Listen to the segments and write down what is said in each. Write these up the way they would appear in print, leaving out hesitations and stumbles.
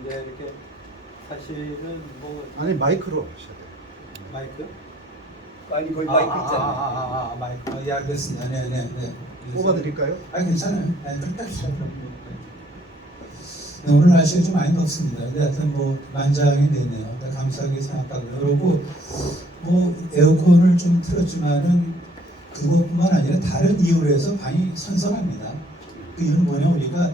이제 이렇게 사실은 뭐 아니 마이크로 하셔야 돼요. 마이크? 아니 거기 마이크 있잖아요. 마이크. 예, 알겠습니다. 네. 뽑아드릴까요? 아, 괜찮아요. 네, 그렇게 하시죠. 네, 오늘 날씨가 좀 많이 덥습니다. 근데 하여튼 뭐 만장이 되네요. 감사하게 생각하고요. 그리고 뭐 에어컨을 좀 틀었지만은 그것뿐만 아니라 다른 이유로 해서 방이 선선합니다. 그 이유는 뭐냐, 우리가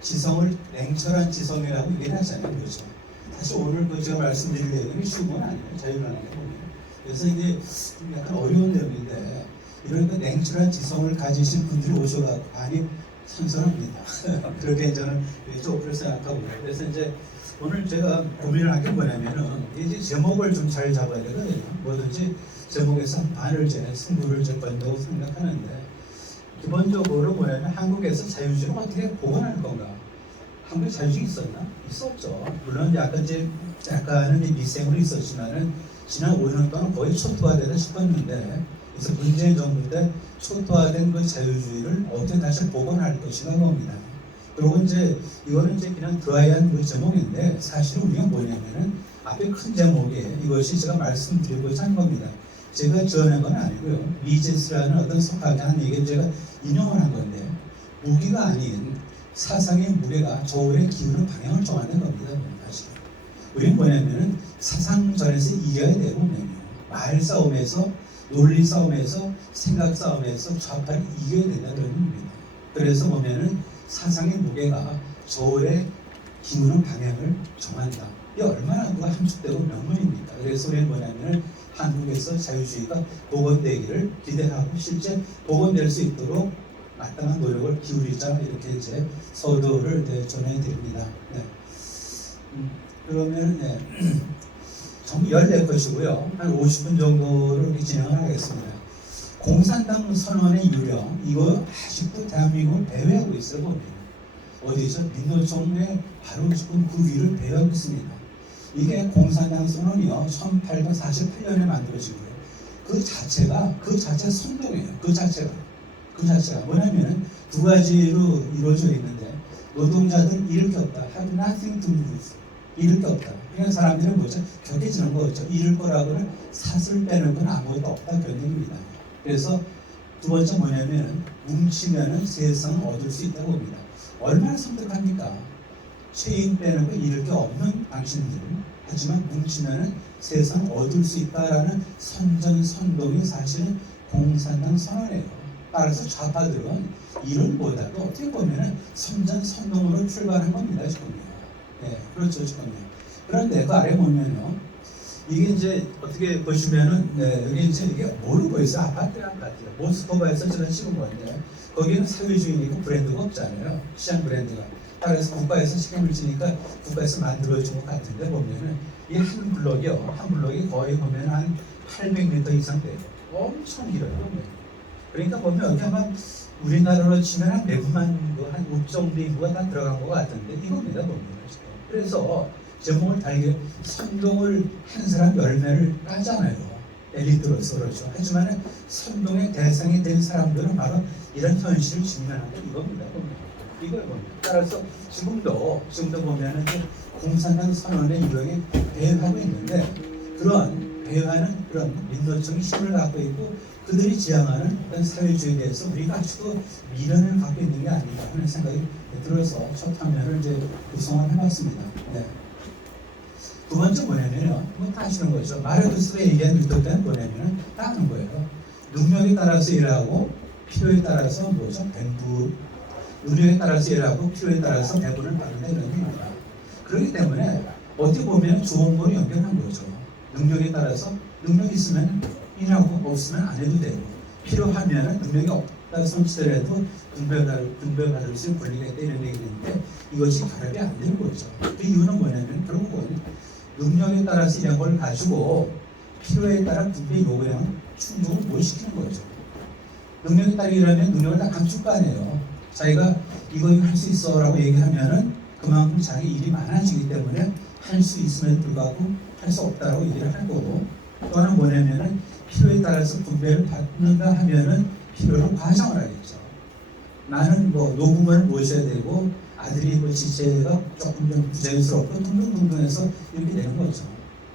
지성을 냉철한 지성이라고 얘기를 하잖아요. 그렇죠? 사실 오늘 그 제가 말씀드릴 내용이 쉬운 건 아니에요. 자유라는 게 보면. 그래서 이게 좀 약간 어려운 내용인데 이런 그 냉철한 지성을 가지신 분들이 오셔서 많이 선선합니다. 그렇게 저는 쪽으로 생각하고요. 그래서 이제 오늘 제가 고민을 한 게 뭐냐면은 이제 제목을 좀 잘 잡아야 되거든요. 뭐든지 제목에서 반을 제 승부를 건다고 생각하는데 기본적으로 뭐냐면 한국에서 자유주의를 어떻게 복원할 건가? 한국에 자유주의 있었나? 있었죠. 물론 약간은 미생으로 있었지만은 지난 5년 동안 거의 초토화되다 싶었는데 그래서 문재인 정부 때 초토화된 그 자유주의를 어떻게 다시 복원할 것인가 봅니다. 그리고 이제 이거는 이제 그냥 드라이한 그 제목인데 사실은 우리가 뭐냐면은 앞에 큰 제목에 이것이 제가 말씀드리고자 한 겁니다. 제가 지어낸 건 아니고요. 미제스라는 어떤 석학이 한 얘기를 제가 인용을 한 건데 무기가 아닌 사상의 무게가 저울의 기울는 방향을 정하는 겁니다. 사실 우리는 뭐냐면은 사상전에서 이겨야 되고 말 싸움에서 논리 싸움에서 생각 싸움에서 좌파를 이겨야 된다는 의미입니다. 그래서 보면은 사상의 무게가 저울의 기울는 방향을 정한다. 이게 얼마나 그가 함축되고 명문입니까? 그래서 우리는 뭐냐면은 한국에서 자유주의가 복원되기를 기대하고 실제 복원될 수 있도록 마땅한 노력을 기울이자 이렇게 이제 서두를 전해드립니다. 네. 그러면 네. 전부 14것이고요. 한 50분 정도로 이렇게 진행을 하겠습니다. 공산당 선언의 유령, 이거 아직도 대한민국을 배회하고 있어요. 보면. 어디서 민노총에 바로 지금 그 위를 배회하고 있습니다. 이게 공산당 선언이요. 1848년에 만들어지고요. 그 자체 선동이에요. 그 자체가 뭐냐면은 두 가지로 이루어져 있는데 노동자들 잃을 게 없다. have nothing to lose. 잃을 게 없다. 그냥 사람들은 뭐죠? 격해지는 거죠. 잃을 거라고는 사슬 빼는 건 아무것도 없다. 그런 얘기입니다. 그래서 두 번째 뭐냐면 뭉치면은 세상을 얻을 수 있다고 봅니다. 얼마나 섬뜩합니까? 체인 빼는 거 잃을 게 없는 당신들. 하지만 뭉치면은 세상을 얻을 수 있다라는 선전선동이 사실은 공산당 선언이에요. 따라서 좌파들은 이론보다도 어떻게 보면은 선전선동으로 출발한 겁니다. 지금요. 네, 그렇죠, 지금요. 그런데 그 아래 보면요. 이게 이제 어떻게 보시면은 여기 이제 이게 뭐로 보였어요? 아파트랑 같아요. 모스크바에서 제가 찍은 건데 거기는 사회주의니까 브랜드가 없잖아요. 시장 브랜드가. 따라서 국가에서 책임을 지니까 국가에서 만들어진 것 같은데 보면은 이 한 블록이 거의 보면 한 800m 이상 돼요. 엄청 길어요. 그러니까 보면 여기 아마 우리나라로 치면 한 내부만 한 5 정도 인구가 다 들어간 것 같은데 이겁니다 보면. 그래서 제목을 달게 선동을 한 사람 10명을 따잖아요. 엘리트로서 그렇죠. 하지만 선동의 대상이 된 사람들은 바로 이런 현실을 직면하는 이겁니다. 이걸 봅니다. 따라서 지금도 보면은 공산당 선언의 유형이 배회하고 있는데 그런 배회하는 그런 민노총이 힘을 갖고 있고 그들이 지향하는 어떤 사회주의에 대해서 우리가 아직도 미련을 갖고 있는 게 아닌가 하는 생각이 들어서 첫 화면을 이제 구성을 해봤습니다. 네. 두 번째 뭐냐면요. 뭐 따시는 거죠. 마르크스가 얘기한 유토피아는 뭐냐면은 따는 거예요. 능력에 따라서 일하고 필요에 따라서 뭐죠? 배분. 능력에 따라서 일하고 필요에 따라서 배분을 받는다 이런 얘기입니다. 그렇기 때문에 어떻게 보면 좋은 거로 연결한 거죠. 능력에 따라서 능력이 있으면 일하고 없으면 안 해도 되고 필요하면 능력이 없다 손치더라도 분배받을 수 있는 권리가 있다 이런 얘기인데 이것이 결합이 안 되는 거죠. 그 이유는 뭐냐면 결국은 능력에 따라서 이런 걸 가지고 필요에 따라 분배 요구량은 충족을 못 시키는 거죠. 능력에 따라 일하면 능력을 다 감출 거 아니에요. 자기가 이거 할 수 있어 라고 얘기하면은 그만큼 자기 일이 많아지기 때문에 할 수 있음에도 불구하고 할 수 없다라고 얘기를 할 거고 또 하나 뭐냐면은 필요에 따라서 분배를 받는다 하면은 필요를 과장을 하겠죠. 나는 뭐 노부모를 모셔야 되고 아들이 뭐 지체가 조금 좀 부자연스럽고 둥둥둥둥해서 이렇게 되는 거죠.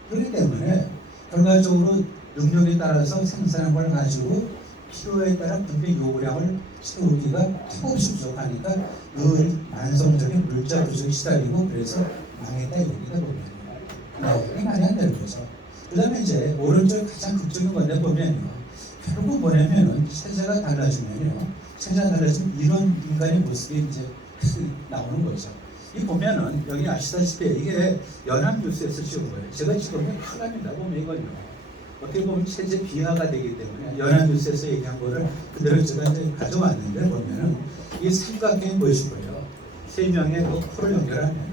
그렇기 때문에 결과적으로 능력에 따라서 생산한 걸 가지고 필요에 따라 분배 요구량을 채우기가 턱없이 부족하니까 늘 만성적인 물자 부족이 시달리고 그래서 망했다 여기다 보면 이게 말이 안 되는 거죠. 그 다음에 이제 오른쪽 가장 극적인 건데 보면요, 결국 뭐냐면은 체제가 달라지면요, 체제가 달라지면 이런 인간의 모습이 이제 나오는 거죠. 이 보면은 여기 아시다시피 이게 연합뉴스에서 찍은 거예요. 제가 찍으면 큰일 납니다. 보면 이건요. 어떻게 보면 체제 비하가 되기 때문에 연합뉴스에서 얘기한 거를 그대로 제가 이제 가져왔는데 보면은 이 삼각형이 보이실 거예요. 세 명의 그 코를 연결하면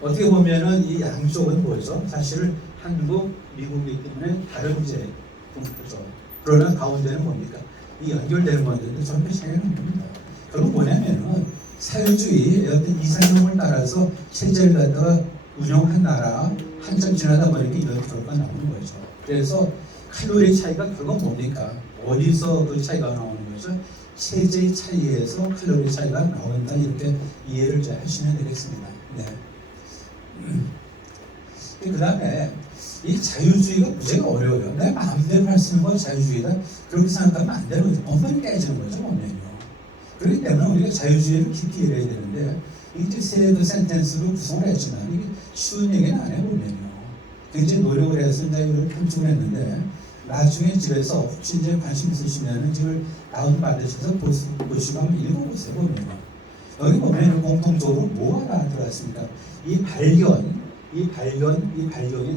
어떻게 보면은 이 양쪽은 뭐죠? 사실 한국, 미국이기 때문에 다른 이제 분포죠. 그러나 가운데는 뭡니까? 이 연결되는 건데 전혀 차이는 없습니다. 결국 뭐냐면은 사회주의 어떤 이상형을 따라서 체제를 갖다가 운영한 나라 한참 지나다 보니까 이런 결과가 나오는 거죠. 그래서 칼로리 차이가 결국 뭡니까? 어디서 그 차이가 나오는 거죠? 체제의 차이에서 칼로리 차이가 나온다 이렇게 이해를 잘 하시면 되겠습니다. 네. 그 다음에 이 자유주의가 무지가 어려워요. 내 마음대로 할 수 있는 건 자유주의다. 그렇게 생각하면 안 되는 거죠. 원본이 깨지는 거죠, 보면요. 그렇기 때문에 우리가 자유주의를 깊이 이해해야 되는데 이게 세 센텐스로 구성을 했지만 이게 쉬운 얘기는 안 해보면요. 굉장히 노력을 해서 이제 이걸 편집을 했는데 나중에 집에서 혹시 이제 관심 있으시면은 이걸 다운받으셔서 보시고 한번 읽어보세요, 보면요. 여기 보면 공통적으로 뭐가 들어왔습니까? 이 발견이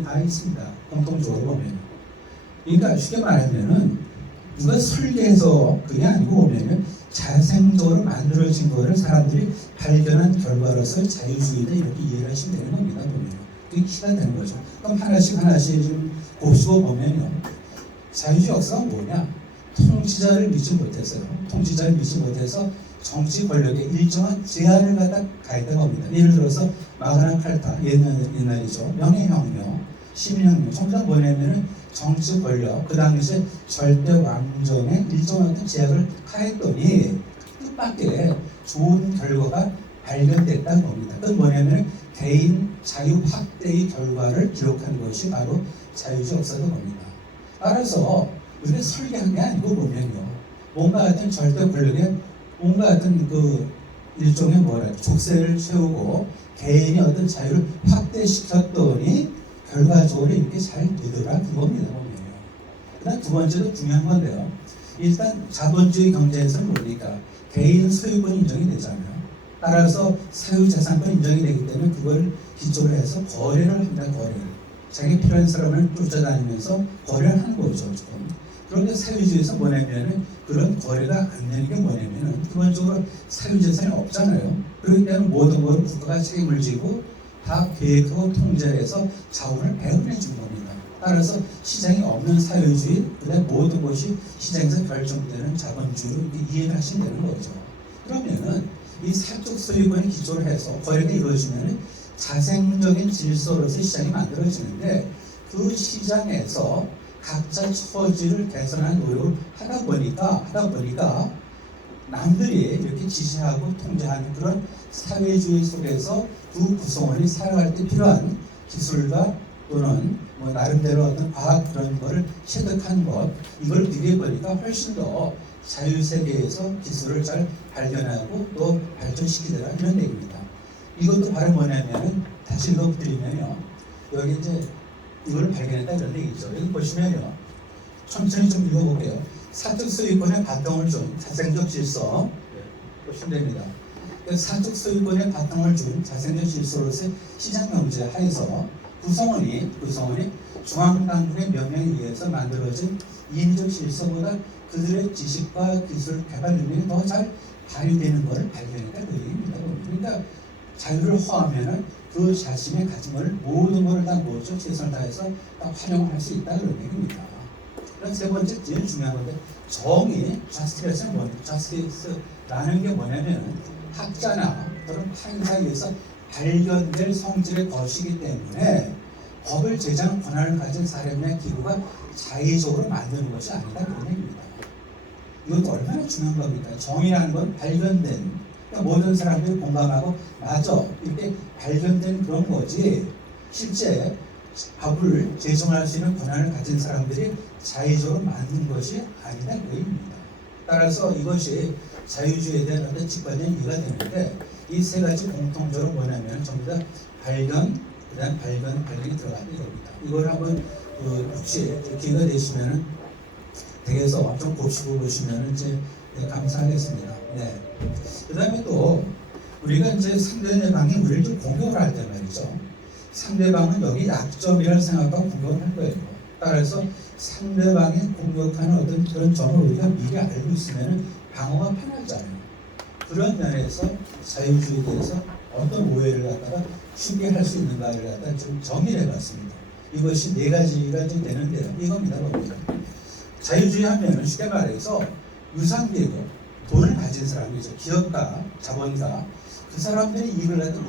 다 있습니다. 공통적으로 보면. 그러니까 쉽게 말하면은 누가 설계해서 그게 아니고 보면은 자생적으로 만들어진 거를 사람들이 발견한 결과로서 자유주의다 이렇게 이해를 하시면 되는 겁니다. 보면. 그게 키가 되는 거죠. 그럼 하나씩 좀 곱씹어 보면요. 자유주의 역사가 뭐냐? 통치자를 믿지 못했어요. 통치자를 믿지 못해서 정치 권력에 일정한 제한을 갖다 가했던 겁니다. 예를 들어서 마그나 칼타 옛날이죠. 명예혁명, 시민혁명, 전부 다 뭐냐면은 정치 권력, 그 당시에 절대 왕정에 일정한 어떤 제약을 가했더니 뜻밖의 좋은 결과가 발견됐다는 겁니다. 그건 뭐냐면 개인 자유 확대의 결과를 기록한 것이 바로 자유주의 역사도 겁니다. 따라서 우리가 설계한 게 아니고 보면요, 뭔가 어떤 절대 권력에 뭔가 어떤 그 일종의 족쇄를 세우고 개인이 어떤 자유를 확대시켰더니 결과적으로 이렇게 잘 되더라 그겁니다. 보면요. 그다음 두 번째도 중요한 건데요. 일단 자본주의 경제에서는 뭡니까? 개인 소유권 인정이 되잖아요. 따라서 사유재산권 인정이 되기 때문에 그걸 기초로 해서 거래를 합니다. 거래를. 자기 필요한 사람을 쫓아다니면서 거래를 하는 거죠. 지금. 그런데 사유주의에서 뭐냐면은 그런 거래가 안 되는 게 뭐냐면은 기본적으로 사유재산이 없잖아요. 그렇기 때문에 모든 걸 국가가 책임을 지고 다 계획하고 통제해서 자원을 배분해 준 겁니다. 따라서 시장이 없는 사유주의, 그다음 모든 것이 시장에서 결정되는 자본주의로 이해를 하시면 되는 거죠. 그러면은 이 사적 소유권을 기초로 해서 거래가 이루어지면은 자생적인 질서로서 시장이 만들어지는데 그 시장에서 각자 처지를 개선하는 노력을 하다 보니까 남들이 이렇게 지시하고 통제하는 그런 사회주의 속에서 두 구성원이 살아갈 때 필요한 기술과 또는 뭐 나름대로 어떤 과학 그런 거를 체득한 것 이걸 비교해 보니까 훨씬 더 자유세계에서 기술을 잘 발견하고 또 발전시키더라 이런 얘기입니다. 이것도 바로 뭐냐면은 다시 읽어드리면요. 여기 이제 이걸 발견했다 이런 얘기죠. 여기 보시면요. 천천히 좀 읽어볼게요. 사적 소유권의 바탕을 준 자생적 질서 보시면 됩니다. 사적 소유권의 바탕을 준 자생적 질서로서 시장 경제 하에서 구성원이 중앙당국의 명령에 의해서 만들어진 인적 질서보다 그들의 지식과 기술 개발 능력이 더 잘 발휘되는 것을 발견했다 그 얘기입니다. 그러니까 자유를 허하면은 그 자신의 가진 것을 모든 것을 다 모아서 최선을 다해서 다 활용할 수 있다 그런 얘기입니다. 그럼 세 번째 제일 중요한 건데 정의, justice라는 게 뭐냐면 학자나 그런 판사에 의해서 발견될 성질의 것이기 때문에 법을 제정 권한을 가진 사람이나 기구가 자의적으로 만드는 것이 아니다 그런 얘기입니다. 이것도 얼마나 중요한 겁니까? 정의라는 건 발견된 그러니까 모든 사람들이 공감하고 맞아 이렇게 발견된 그런 거지 실제 법을 제정할 수 있는 권한을 가진 사람들이 자의적으로 만든 것이 아니다 그 얘기입니다. 따라서 이것이 자유주의에 대한 어떤 직관적인 이해가 되는데 이 세 가지 공통적으로 뭐냐면 전부 다 발견, 그다음 발견이 들어간다 이겁니다. 이걸 한번 혹시 기회가 되시면은 댁에서 좀 곱씹어 보시면은 이제 감사하겠습니다. 네. 그다음에 또 우리가 이제 상대방이 우리를 좀 공격을 할 때 말이죠. 상대방은 여기 약점이라는 생각하고 공격을 할 거예요. 따라서 상대방이 공격하는 어떤 그런 점을 우리가 미리 알고 있으면 방어가 편하잖아요. 그런 면에서 자유주의에 대해서 어떤 오해를 갖다가 쉽게 할 수 있는가를 갖다가 좀 정의를 해봤습니다. 이것이 네 가지가 좀 되는데요. 이겁니다. 봅니다. 자유주의 하면 쉽게 말해서 유상계급, 돈을 가진 사람이죠. 기업가, 자본가, 그 사람들이 이걸 갖다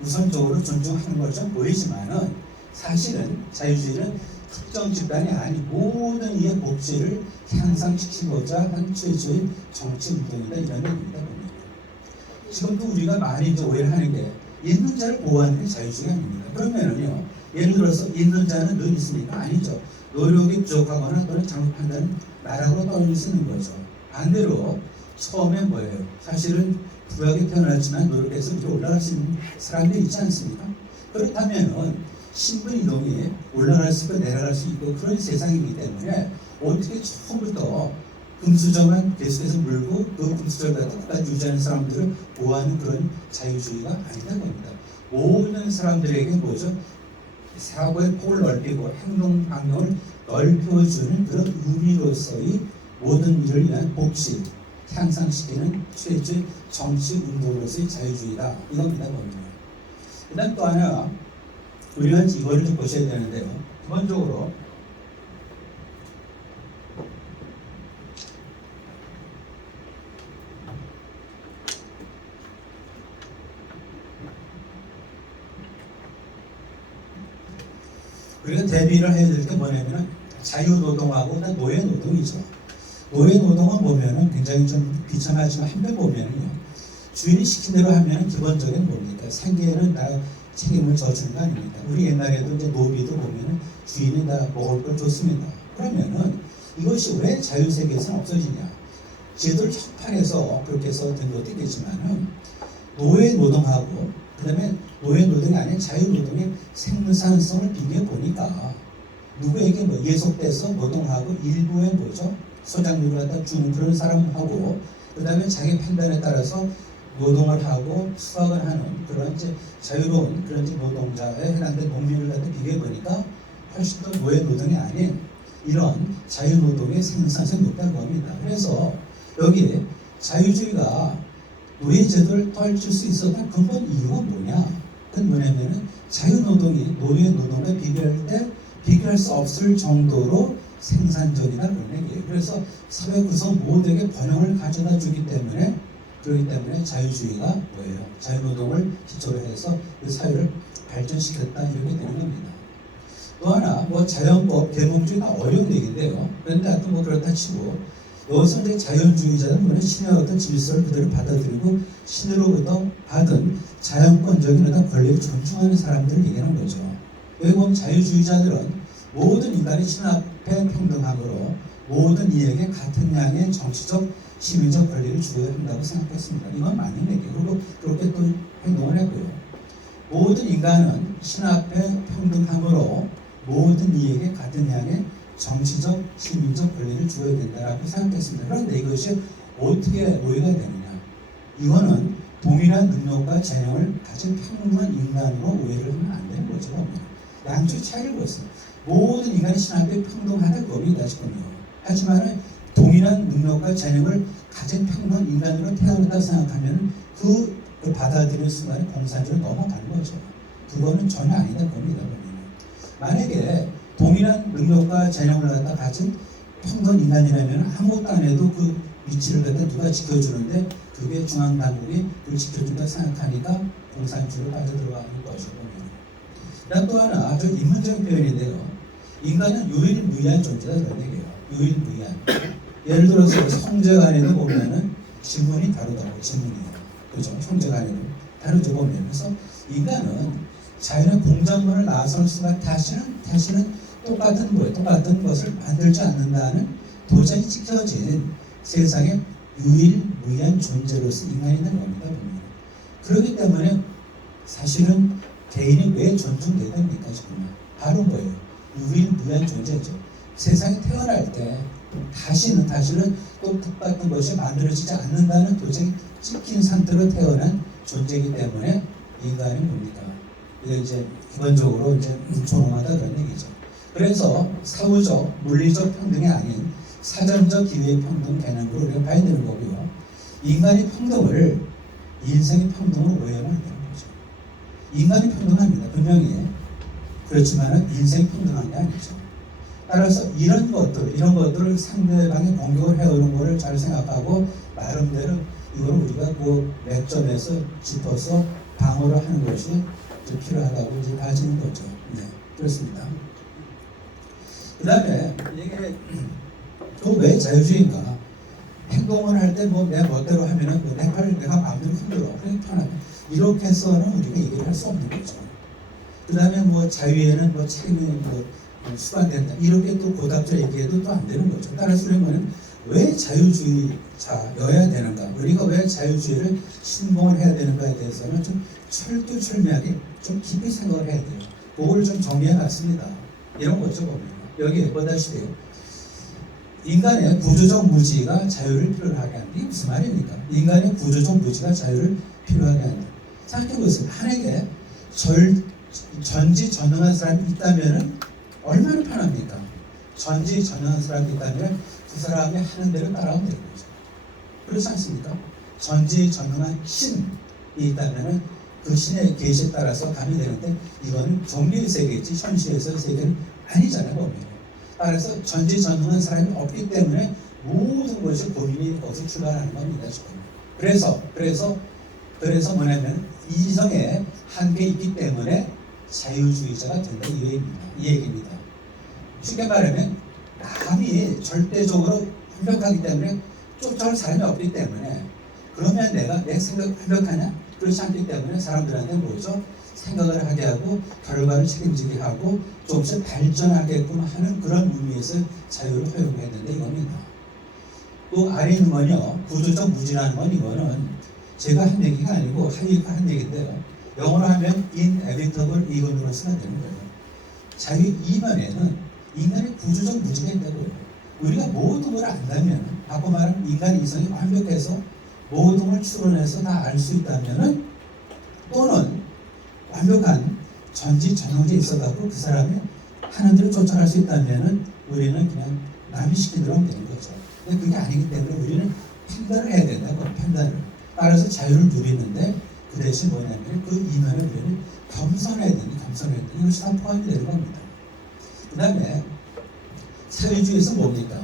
우선적으로 존중하는 것처럼 보이지만은 사실은 자유주의는 특정 집단이 아닌 모든 이의 복지를 향상시키고자 한 최초의 정치 운동이다 이런 얘기입니다. 지금도 우리가 많이 이제 오해를 하는 게 있는 자를 보호하는 게 자유주의 아닙니다. 그러면은요 예를 들어서 있는 자는 늘 있습니까? 아니죠. 노력이 부족하거나 또는 잘못 판단은 나락으로 떨어질 수 있는 거죠. 반대로 처음에 뭐예요? 사실은 부하게 태어났지만 노력해서 이렇게 올라갈 수 있는 사람들이 있지 않습니까? 그렇다면은 신분 이동이 올라갈 수 있고 내려갈 수 있고 그런 세상이기 때문에 어떻게 처음부터 금수저만 계속해서 물고 그 금수저를 갖다 끝까지 유지하는 사람들을 보호하는 그런 자유주의가 아니다 겁니다. 모든 사람들에게 뭐죠? 사고의 폭을 넓히고 행동 반경을 넓혀주는 그런 의미로서의 모든 일을 위한 복지 향상시키는 최초의 정치 운동으로서의 자유주의다. 이겁니다. 보면. 그다음 또 하나 우리가 이거를 좀 보셔야 되는데요. 기본적으로 우리가 대비를 해야 될 게 뭐냐면 자유노동하고 노예노동이죠. 노예노동은 보면은 굉장히 좀 비참하지만 한편 보면은요 주인이 시킨 대로 하면 기본적인 뭡니까? 생계에는 다 책임을 져주는 거 아닙니까? 우리 옛날에도 이제 노비도 보면은 주인이 다 먹을 걸 줬습니다. 그러면은 이것이 왜 자유세계에서는 없어지냐? 제도를 협판해서 그렇게 해서 된 것도 있겠지만은 노예노동하고 그다음에 노예노동이 아닌 자유노동의 생산성을 비교해 보니까 누구에게 뭐 예속돼서 노동하고 일부에 뭐죠? 소장료를 갖다 주는 그런 사람하고 그다음에 자기 판단에 따라서 노동을 하고 수확을 하는 그런 이제 자유로운 그런 이제 노동자에 해당된 농민을 갖다 비교해 보니까 훨씬 더 노예 노동이 아닌 이런 자유 노동의 생산성이 높다고 합니다. 그래서 여기에 자유주의가 노예 제도를 떨칠 수 있었던 근본 이유가 뭐냐? 그건 뭐냐면은 자유 노동이 노예 노동과 비교할 때 비교할 수 없을 정도로 생산적이다 그런 얘기예요. 그래서 사회 구성 모두에게 번영을 가져다 주기 때문에 그렇기 때문에 자유주의가 뭐예요? 자유노동을 기초로 해서 그 사회를 발전시켰다 이렇게 되는 겁니다. 또 하나 뭐 자연법 계몽주의가 어려운 얘기인데요. 그런데 하여튼 뭐 그렇다 치고 여기서 이제 자연주의자는 뭐냐 신의 어떤 질서를 그대로 받아들이고 신으로부터 받은 자연권적인 어떤 권리를 존중하는 사람들을 얘기하는 거죠. 여기 보면 자유주의자들은 모든 인간이 신 앞에 평등함으로 모든 이에게 같은 양의 정치적, 시민적 권리를 주어야 한다고 생각했습니다. 이건 맞는 얘기예요. 그리고 그렇게 또 행동을 했고요. 모든 인간은 신 앞에 평등함으로 모든 이에게 같은 양의 정치적, 시민적 권리를 주어야 된다고 생각했습니다. 그런데 이것이 어떻게 오해가 되느냐? 이거는 동일한 능력과 재능을 가진 평등한 인간으로 오해를 하면 안 되는 거죠. 양쪽 차이를 보세요. 모든 인간이 신 앞에 평등하다 겁니다. 지금요. 하지만 동일한 능력과 재능을 가진 평등한 인간으로 태어났다고 생각하면 그 받아들이는 순간에 공산주의로 넘어가는 거죠. 그거는 전혀 아니다 겁니다. 만약에 동일한 능력과 재능을 갖다 가진 평등 인간이라면 아무것도 안 해도 그 위치를 갖다 누가 지켜주는데 그게 중앙당국이 그걸 지켜준다 생각하니까 공산주의로 빠져들어가는 거죠. 그다음 또 하나 아주 인문적인 표현인데요. 인간은 유일무이한 존재다 그런 얘기예요. 유일무이한. 예를 들어서 성적 안에도 보면은 지문이 다르다고 지문이 그죠? 형제간에도 다르죠 보면. 그래서 인간은 자연의 공작문을 나설 수가 다시는 똑같은 것을 만들지 않는다는 도저히 지켜진 세상의 유일무이한 존재로서 인간이 있는 겁니다. 보면. 그렇기 때문에 사실은 개인이 왜 존중돼야 됩니까? 지금 바로 뭐예요? 유일무이한 존재죠. 세상에 태어날 때 다시는 또 똑같은 것이 만들어지지 않는다는 도저히 찍힌 상태로 태어난 존재이기 때문에 인간이 뭡니까? 이게 이제 기본적으로 이제 존엄하다 그런 얘기죠. 그래서 사후적, 물리적 평등이 아닌 사전적 기회의 평등 개념으로 우리가 봐야 되는 거고요. 인간의 평등을 인생의 평등으로 오해하면 안 되는 거죠. 인간이 평등합니다. 분명히. 그렇지만 인생이 평등한 게 아니죠. 따라서 이런 것들을 상대방이 공격을 해오는 것을 잘 생각하고 나름대로 이걸 우리가 그 맥점에서 짚어서 방어를 하는 것이 필요하다고 이제 봐지는 거죠. 네, 그렇습니다. 그 다음에 이게 또 왜 자유주의인가? 행동을 할 때 뭐 내 멋대로 하면은 뭐 내가 마음대로 흔들어. 그냥 편하게. 이렇게 해서는 우리가 얘기를 할 수 없는 거죠. 그 다음에 뭐 자유에는 뭐 책임이 뭐 수반된다. 이렇게 또 고답적 얘기해도 또 안 되는 거죠. 따라서 우리는 왜 자유주의자여야 되는가? 우리가 왜 자유주의를 신봉을 해야 되는가에 대해서는 좀 철두철미하게 좀 깊이 생각을 해야 돼요. 그걸 좀 정리해 놨습니다. 이런 거죠, 보면. 여기 보다시피 인간의 구조적 무지가 자유를 필요하게 한다. 이게 무슨 말입니까? 인간의 구조적 무지가 자유를 필요하게 한다. 생각해보세요. 만약에 전지전능한 사람이 있다면 얼마나 편합니까? 전지전능한 사람이 있다면 그 사람이 하는 대로 따라오면 되는 거죠. 그렇지 않습니까? 전지전능한 신이 있다면 그 신의 계시에 따라서 감이 되는데 이거는 정비의 세계지 현실에서의 세계는 아니잖아요. 보면. 따라서 전지전능한 사람이 없기 때문에 모든 것이 본인이 거기서 출발하는 겁니다. 지금. 그래서 뭐냐면 이성에 한계 있기 때문에 자유주의자가 된다 이 얘기입니다. 쉽게 말하면 남이 절대적으로 완벽하기 때문에 쫓아올 사람이 없기 때문에 그러면 내 생각 완벽하냐? 그렇지 않기 때문에 사람들한테 뭐죠? 생각을 하게 하고 결과를 책임지게 하고 조금씩 발전하게끔 하는 그런 의미에서 자유를 허용했는데 이겁니다. 그 아래 있는 건요. 구조적 무지라는 건 이거는 제가 한 얘기가 아니고 하이가 한 얘기인데요. 영어로 하면 inevitable ignorance가 되는 거예요. 자유 이면에는 인간의 구조적 무지가 있다고요. 우리가 모든 걸 안다면 바꿔 말하면 인간 이성이 완벽해서 모든 걸 추론해서 다 알 수 있다면은 또는 완벽한 전지전능자에 있어가지고 그 사람이 하는 대로 쫓아갈 수 있다면은 우리는 그냥 남이 시키는 대로 하면 되는 거죠. 근데 그게 아니기 때문에 우리는 판단을 해야 된다고 판단을. 따라서 자유를 누리는데 그 대신 뭐냐면 그 이면에 우리는 겸손해야 된다. 이것이 다 포함이 되는 겁니다. 그 다음에 사회주의에서 뭡니까?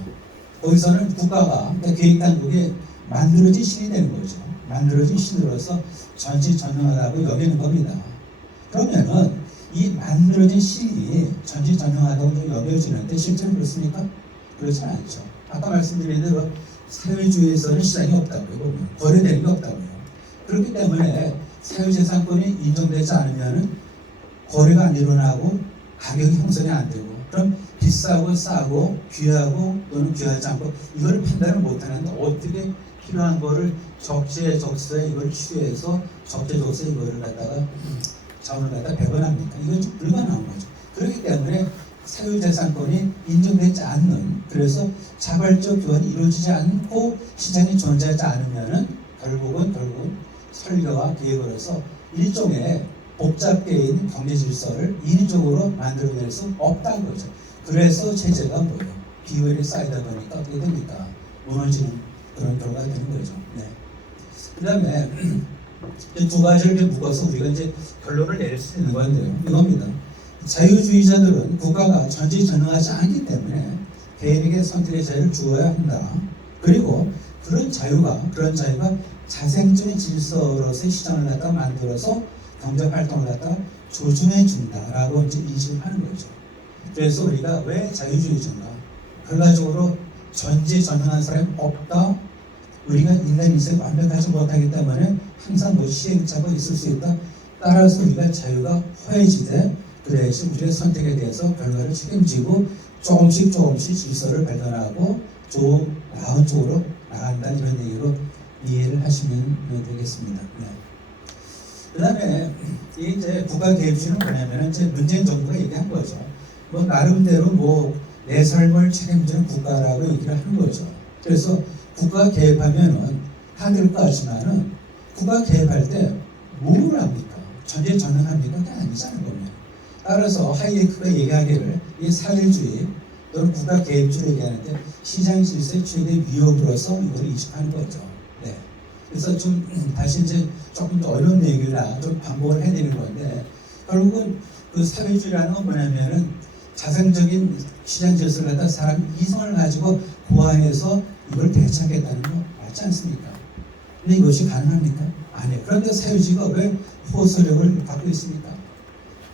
거기서는 국가가 그러니까 계획당국이 만들어진 신이 되는 거죠. 만들어진 신으로서 전지전능하다고 여기는 겁니다. 그러면은 이 만들어진 신이 전지전능하다고 여겨지는데 실제로 그렇습니까? 그렇지 않죠. 아까 말씀드린 대로 사회주의에서는 시장이 없다고요. 보면 거래되는 게 없다고요. 그렇기 때문에 사유재산권이 인정되지 않으면 거래가 안 일어나고 가격이 형성이 안 되고 그럼 비싸고 싸고 귀하고 또는 귀하지 않고 이걸 판단을 못하는데 어떻게 필요한 거를 적재적소에 이걸 취해서 적재적소에 이거를 갖다가 자원을 갖다 배분합니까? 이건 좀 불가능한 거죠. 그렇기 때문에 사유재산권이 인정되지 않는 그래서 자발적 교환이 이루어지지 않고 시장이 존재하지 않으면은 결국은 설계와 계획을 해서 일종의 복잡계인 경제 질서를 인위적으로 만들어낼 수 없다는 거죠. 그래서 체제가 뭐예요? 비효율이 쌓이다 보니까 어떻게 됩니까? 무너지는 그런 결과가 되는 거죠. 네. 그 다음에 두 가지를 묶어서 우리가 이제 결론을 내릴 수 있는 건데요. 이겁니다. 자유주의자들은 국가가 전지전능하지 않기 때문에 개인에게 선택의 자유를 주어야 한다. 그리고 그런 자유가 자생적인 질서로서의 시장을 갖다 만들어서 경제 활동을 갖다 조준해 준다라고 이제 인식을 하는 거죠. 그래서 우리가 왜 자유주의자인가? 결과적으로 전지전능한 사람이 없다. 우리가 인간 인생 완벽하지 못하기 때문에 항상 뭐 시행착오가 있을 수 있다. 따라서 우리가 자유가 허해지되 그 대신 우리의 선택에 대해서 결과를 책임지고 조금씩 질서를 발견하고 나은 쪽으로 나간다 이런 얘기로 이해를 하시면 되겠습니다. 네. 그 다음에 이제 국가 개입주의는 뭐냐면은 이제 문재인 정부가 얘기한 거죠. 뭐 나름대로 뭐 내 삶을 책임지는 국가라고 얘기를 하는 거죠. 그래서 국가 개입하면은 다들 거 하지만은 국가 개입할 때 뭘 합니까? 전쟁합니까? 그게 아니잖아요. 보면. 따라서 하이에크가 얘기하기를 이 사회주의 또는 국가 개입주의를 얘기하는데 시장 질서의 최대 위협으로서 이걸 인식하는 거죠. 네. 그래서 좀 다시 이제 조금 더 어려운 얘기라 좀 반복을 해드리는 건데 결국은 그 사회주의라는 건 뭐냐면은 자생적인 시장 질서를 갖다 사람 이성을 가지고 고안해서 이걸 대처하겠다는 거 맞지 않습니까? 근데 이것이 가능합니까? 아니에요. 그런데 사회주의가 왜 호소력을 갖고 있습니까?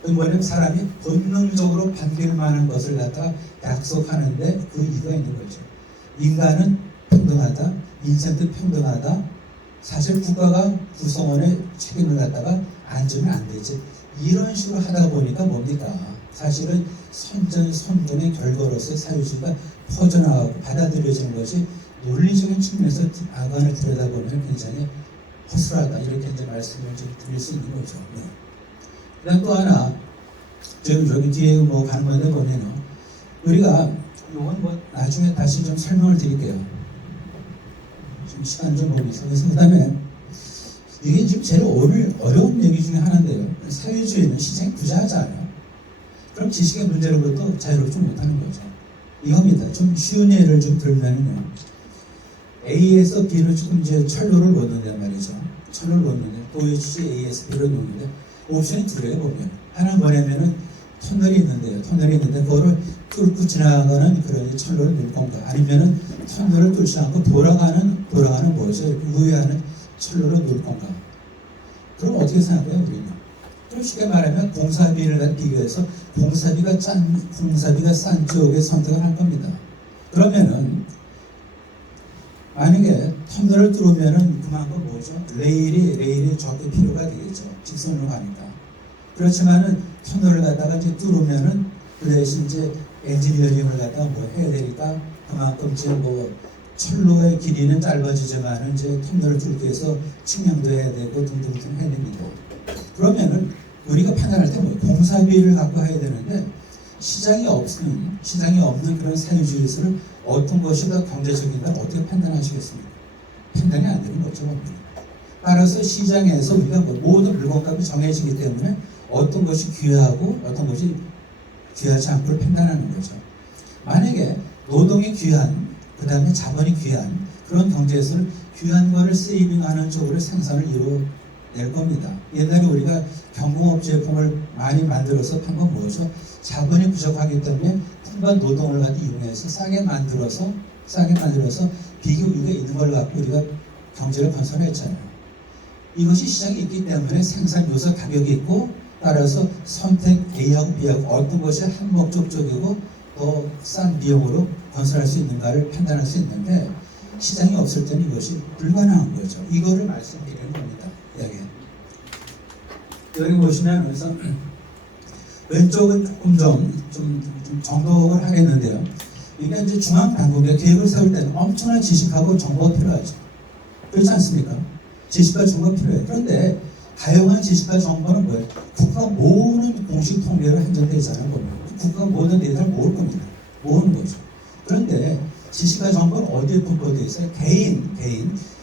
뭐냐면 사람이 본능적으로 반길 만한 것을 갖다가 약속하는데 그 이유가 있는 거죠. 인간은 평등하다, 인생도 평등하다. 사실 국가가 구성원의 책임을 갖다가 안 지면 안 되지. 이런 식으로 하다 보니까 뭡니까? 사실은 선전의 결과로서 사회주의가 퍼져나가고 받아들여지는 것이 논리적인 측면에서 아관을 들여다보면 굉장히 허술하다 이렇게 이제 말씀을 좀 드릴 수 있는 거죠. 네. 그다음 또 하나 지금 여기 뒤에 뭐 가는 건데 보면은 우리가 이건 뭐 나중에 다시 좀 설명을 드릴게요. 좀 시간 좀 보고 있어서 그다음에 이게 지금 제일 어려운 얘기 중에 하나인데요. 사회주의는 시장이 부자하지 않아요. 그럼 지식의 문제로부터 자유롭지 못하는 거죠. 이겁니다. 좀 쉬운 예를 좀 들면요. A에서 B를 조금 이제 철로를 놓는단 말이죠. 철로를 놓는데 OHC A에서 B를 놓는데 옵션이 두 개가 보면 하나는 뭐냐면은 터널이 있는데요. 터널이 있는데 그거를 뚫고 지나가는 그런 철로를 놓을 건가? 아니면은 터널을 뚫지 않고 돌아가는 뭐죠? 우회하는 철로를 놓을 건가? 그럼 어떻게 생각해요, 우리는? 좀 쉽게 말하면 공사비를 비교해서 공사비가 싼 쪽에 선택을 할 겁니다. 그러면은 만약에 터널을 뚫으면은 그만큼 뭐죠? 레일이 적게 필요가 되겠죠. 직선으로 가니까. 그렇지만은 터널을 갖다가 이제 뚫으면은 그 대신 이제 엔지니어링을 갖다가 뭐 해야 되니까 그만큼 이제 뭐 철로의 길이는 짧아지지만은 이제 터널을 뚫기 위해서 측량도 해야 되고 등등등 해야 됩니다. 그러면은 우리가 판단할 때 뭐 공사비를 갖고 해야 되는데 시장이 없는 그런 사회주의에서는 어떤 것이 더 경제적인가 어떻게 판단하시겠습니까? 판단이 안 되는 거죠. 따라서 시장에서 우리가 모든 물건값이 정해지기 때문에 어떤 것이 귀하고 어떤 것이 귀하지 않고를 판단하는 거죠. 만약에 노동이 귀한, 그 다음에 자본이 귀한 그런 경제에서는 귀한 거를 세이빙하는 쪽으로 생산을 이루어낼 겁니다. 옛날에 우리가 경공업 제품을 많이 만들어서 판 건 뭐죠? 자본이 부족하기 때문에 풍부한 노동을 갖다 이용해서 싸게 만들어서 비교유가 있는 걸 갖고 우리가 경제를 건설했잖아요. 이것이 시장이 있기 때문에 생산 요소 가격이 있고 따라서 선택 A하고 B하고 어떤 것이 한목적적이고 더 싼 비용으로 건설할 수 있는가를 판단할 수 있는데 시장이 없을 때는 이것이 불가능한 거죠. 이거를 말씀드리는 겁니다. 여기 보시면 그래서 왼쪽은 조금 좀 정독을 하겠는데요. 이게 이제 중앙 당국의 계획을 세울 때는 엄청난 지식하고 정보가 필요하죠. 그렇지 않습니까? 지식과 정보가 필요해요. 그런데 다양한 지식과 정보는 뭐예요? 국가 모으는 공식 통계로 한정되잖아요. 보면. 국가 모든 데이터를 모을 겁니다. 모으는 거죠. 그런데 지식과 정보는 어디에 분포되어 있어요? 개인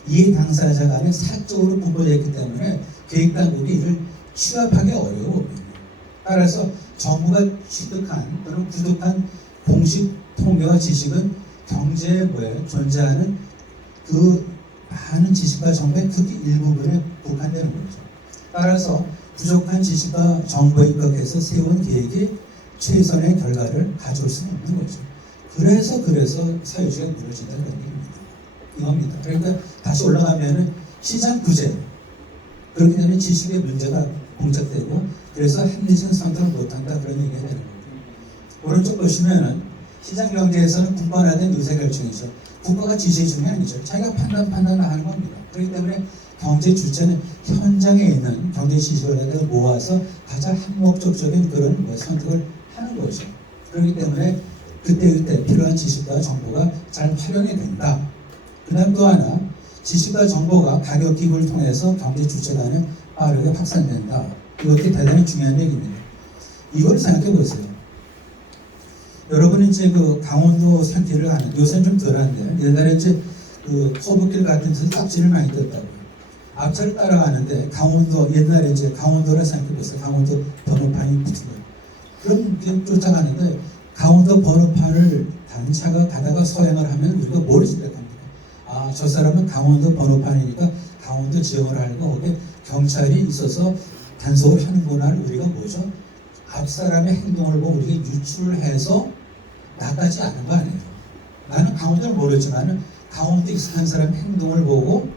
이해 당사자 간에 사적으로 분포되어 있기 때문에 계획 당국이 이를 취합하기 어려워. 따라서 정부가 취득한 또는 구독한 공식 통계와 지식은 경제에 존재하는 그 많은 지식과 정보의 극히 일부분에 국한되는 거죠. 따라서 부족한 지식과 정보에 입각해서 세운 계획이 최선의 결과를 가져올 수는 없는 거죠. 그래서 사회주의가 무너진다는 얘기입니다. 이겁니다. 그러니까 다시 올라가면은 시장 구제 그렇기 때문에 지식의 문제가 봉착되고 그래서 합리적인 선택을 못한다 그런 얘기가 되는 거고 오른쪽 보시면은 시장 경제에서는 국가화된 의사결정이죠. 국가가 지시해주는 게 아니죠. 자기가 판단을 하는 겁니다. 그렇기 때문에 경제 주체는 현장에 있는 경제 지시를 모아서 가장 항목적인 그런 선택을 하는 거죠. 그렇기 때문에 그때 필요한 지식과 정보가 잘 활용이 된다. 그 다음 또 하나, 지식과 정보가 가격 기구를 통해서 경제 주체 간에 빠르게 확산된다. 이것도 대단히 중요한 얘기입니다. 이걸 생각해 보세요. 여러분이 이제 그 강원도 산길을 가는, 요새는 좀 덜한데, 옛날에 이제 그 커브길 같은 데서 딱지를 많이 떴다고요. 앞차를 따라가는데, 강원도, 옛날에 이제 강원도라 생각해 보세요. 강원도 번호판이 붙은 거예요. 그럼 이제 쫓아가는데, 강원도 번호판을 다른 차가 가다가 서행을 하면 우리가 뭘 생각합니까? 아, 저 사람은 강원도 번호판이니까 강원도 지역을 알고 거기에 경찰이 있어서 단속을 하는구나를 우리가 뭐죠? 앞 사람의 행동을 보고 우리가 유추를 해서 나까지 아는 거 아니에요. 나는 강원도를 모르지만 강원도에 한 사람의 행동을 보고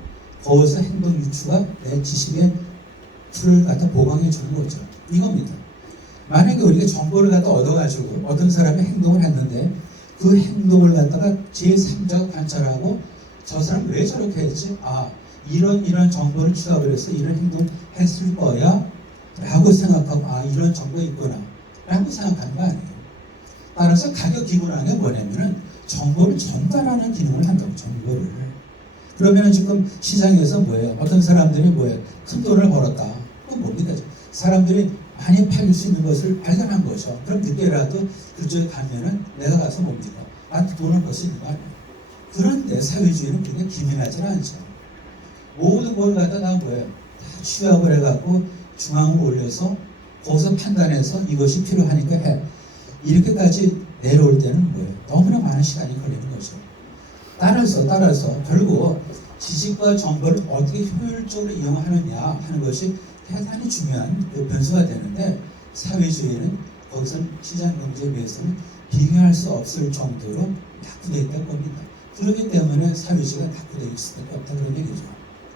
거기서 행동 유추가 내 지식의 틀을 갖다 보강해 주는 거죠. 이겁니다. 만약에 우리가 정보를 갖다 얻어가지고 어떤 사람의 행동을 했는데 그 행동을 갖다가 제3자가 관찰하고 저 사람 왜 저렇게 했지? 아, 이런 정보를 취합을 해서 이런 행동을 했을 거야 라고 생각하고 아, 이런 정보가 있구나 라고 생각하는 거 아니에요. 따라서 가격 기구라는 게 뭐냐면은 정보를 전달하는 기능을 한다고. 정보를. 그러면 지금 시장에서 뭐예요? 어떤 사람들이 뭐예요? 큰 돈을 벌었다. 그건 뭡니까? 사람들이 많이 팔릴 수 있는 것을 발견한 거죠. 그럼 늦게라도 그쪽에 가면은 내가 가서 뭡니까? 나한테 돈을 벌 수 있는 거 아니에요. 그런데 사회주의는 그렇게 기민하지는 않죠. 모든 걸 갖다가 뭐예요? 다 취합을 해갖고 중앙으로 올려서 거기서 판단해서 이것이 필요하니까 해. 이렇게까지 내려올 때는 뭐예요? 너무나 많은 시간이 걸리는 거죠. 따라서 결국 지식과 정보를 어떻게 효율적으로 이용하느냐 하는 것이 대단히 중요한 그 변수가 되는데 사회주의는 거기서 시장 경제에 비해서는 비교할 수 없을 정도로 낙후되어 있다는 겁니다. 그렇기 때문에 사회주의가 낙후되어 있을 수밖에 없다 그런 얘기죠.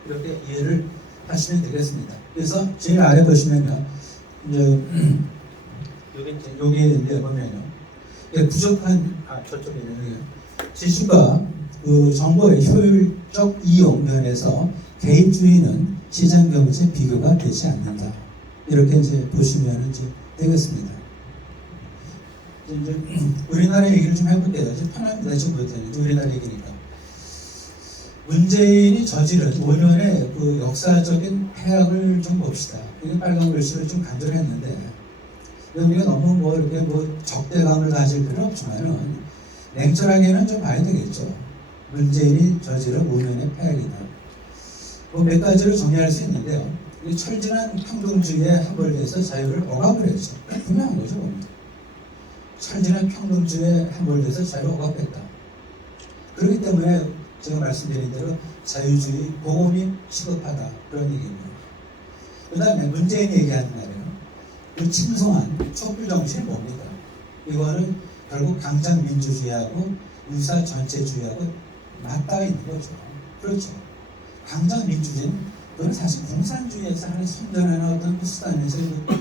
이렇게 이해를 하시면 되겠습니다. 그래서 제일 아래 보시면요, 여기 이제 보면요, 부족한 저쪽에는 지식과 그 정보의 효율적 이용 면에서 개인주의는 시장 경제 비교가 되지 않는다. 이렇게 이제 보시면 이제 되겠습니다. 이제 우리나라 얘기를 좀 해볼게요. 이제 편합니다. 지금 보였더니 우리나라 얘기니까. 문재인이 저지른 5년의 그 역사적인 폐악을 좀 봅시다. 이게 빨간 글씨를 좀 간절했는데, 우리가 너무 뭐 이렇게 뭐 적대감을 가질 필요는 없지만은 냉철하게는 좀 봐야 되겠죠. 문재인이 저지른 5년의 폐악이다. 뭐 몇 가지를 정리할 수 있는데요. 이 철저한 평등주의에 함몰돼서 자유를 억압을 했죠. 분명한 거죠. 철저한 평등주의에 함몰돼서 자유를 억압했다. 그렇기 때문에 제가 말씀드린 대로 자유주의 보험이 시급하다. 그런 얘기입니다. 그 다음에 문재인이 얘기하는 말이에요. 그 침송한 촛불 정신이 뭡니까? 이거는 결국 강장 민주주의하고 유사 전체주의하고 맞닿아 있는 거죠. 그렇죠. 강장 민주주의는 그건 사실 공산주의에서 하는 선전하는 어떤 수단에서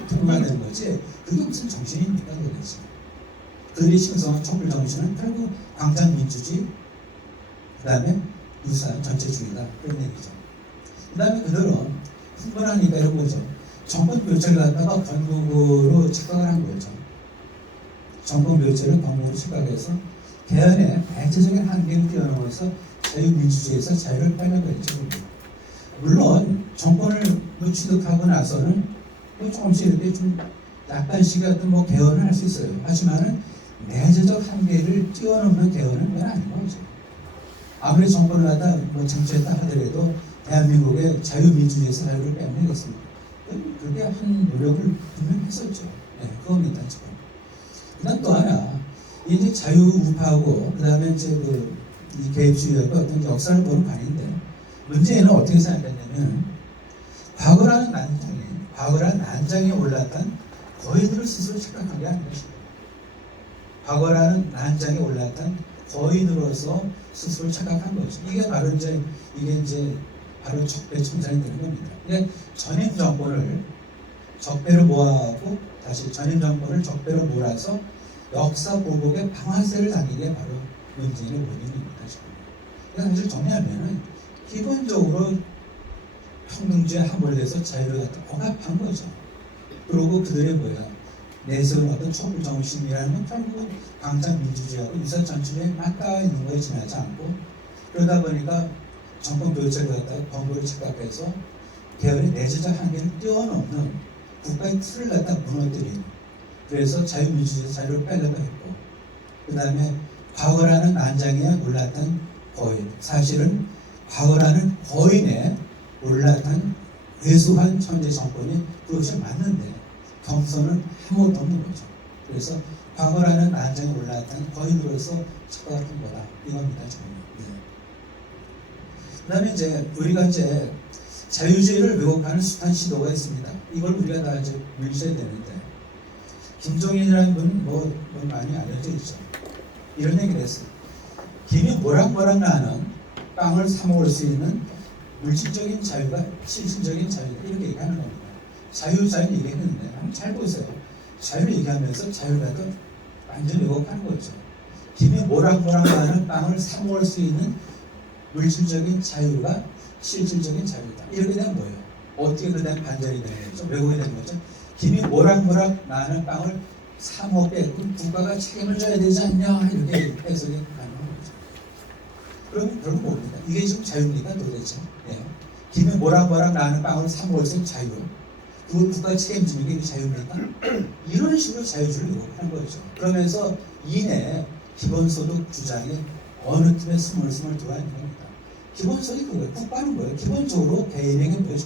통과가 되는 거지. 그게 무슨 정신입니까? 그거지. 그들이 침송한 촛불 정신은 결국 강장 민주주의, 그 다음에 유사 전체주의다. 그런 얘기죠. 그 다음에 그들은 흥분하니까 이런 거죠. 정권 교체를 갖다가 건국으로 착각을 한 거죠. 정권 교체를 건국으로 착각해서 개헌의 대체적인 한계를 뛰어넘어서 자유민주주의에서 자유를 빼내버리죠. 물론 정권을 취득하고 나서는 또 조금씩 이렇게 좀 약간씩 어떤 뭐 개헌을 할 수 있어요. 하지만은 내재적 한계를 뛰어넘는 개헌은 그건 아닌 거죠. 아무리 정권을 갖다 뭐 쟁취했다 하더라도 대한민국의 자유민주주의에서 자유를 빼내겠습니다. 그렇게 한 노력을 분명히 했었죠. 네, 그겁니다, 지금. 그 다음 또 하나, 이제 자유우파하고, 그 다음에 이제 이 개입주의하고 어떤 역사를 보는 관인데, 문제는 어떻게 생각했냐면, 과거라는 난장에 올랐던 거인을 스스로 착각한 게 아닌 것입니다. 과거라는 난장에 올랐던 거인으로서 스스로 착각한 거죠. 이게 이제 바로 적폐청산이 되는 겁니다. 근데 전임 정권을 적폐로 모아하고 다시 전임 정권을 적폐로 몰아서 역사 보복의 방아쇠를 당기는 게 바로 문재인의 원인입니다. 그러니까 사실 정리하면은 기본적으로 평등주의 함몰돼서 자유를 갖다 억압한 거죠. 그리고 그들의 뭐야 내세운 어떤 촛불 정신이라는 건 결국은 광장 민주주의하고 유사 전체에 맞닿아 있는 거에 지나지 않고 그러다 보니까 정권 교체를 갖다가 권고를 착각해서 개헌의 내재적 한계를 뛰어넘는 국가의 틀을 갖다 무너뜨린 그래서 자유민주주의 자유를 빼려고 했고 그 다음에 과거라는 난장에 올랐던 거인 사실은 과거라는 거인에 올랐던 왜소한 천재 정권이 그것이 맞는데 경선은 아무것도 없는 거죠. 그래서 과거라는 난장에 올랐던 거인으로서 착각을 한 거다 이겁니다. 네. 그다음에 이제 우리가 이제 자유주의를 왜곡하는 숱한 시도가 있습니다. 이걸 우리가 다 이제 물리쳐야 되는데 김종인이라는 분은 뭐 많이 알려져 있죠. 이런 얘기를 했어요. 김이 모락모락 나는 빵을 사 먹을 수 있는 물질적인 자유가 실질적인 자유다 이렇게 얘기하는 겁니다. 자유 얘기했는데 한번 잘 보세요. 자유를 얘기하면서 자유를 갖다 완전 왜곡하는 거죠. 김이 모락모락 나는 빵을 사 먹을 수 있는 물질적인 자유가 실질적인 자유다. 이렇게 되면 뭐예요? 어떻게 그다음 반전이 되는 거죠? 왜곡이 되는 거죠? 김이 모락모락 나는 빵을 사 먹게끔 국가가 책임을 져야 되지 않냐 이렇게 해석이 가능한 거죠. 그럼 결국 뭡니까? 이게 지금 자유입니까 도대체? 예. 김이 모락모락 나는 빵을 사 먹을 수 있는 자유. 그걸 국가 책임지는 게 자유입니까? 이런 식으로 자유주의를 왜곡하는 거죠. 그러면서 이내 기본소득 주장에 어느 틈에 스물스물 들어와 있는 겁니다. 기본소득이 그거예요. 국가는 뭐예요? 기본적으로 개인에게 뭐예요?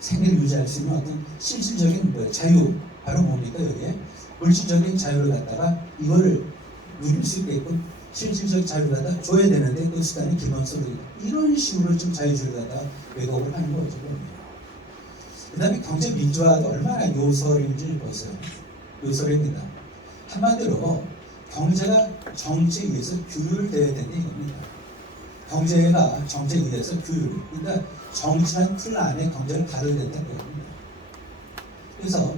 생계를 유지할 수 있는 어떤 실질적인 뭐예요? 자유. 바로 뭡니까 여기에? 물질적인 자유를 갖다가 이거를 누릴 수 있게끔 실질적 자유를 갖다가 줘야 되는데 그 수단이 기본소득이다. 이런 식으로 좀 자유주의를 갖다가 왜곡을 하는 거죠. 그 다음에 경제 민주화도 얼마나 요설인지 보세요. 요설입니다. 한마디로 경제가 정치에 의해서 규율되어야 된다 이겁니다. 경제가 정치에 의해서 규율, 그러니까 정치한 틀 안에 경제를 가둬야 된다고 합니다. 그래서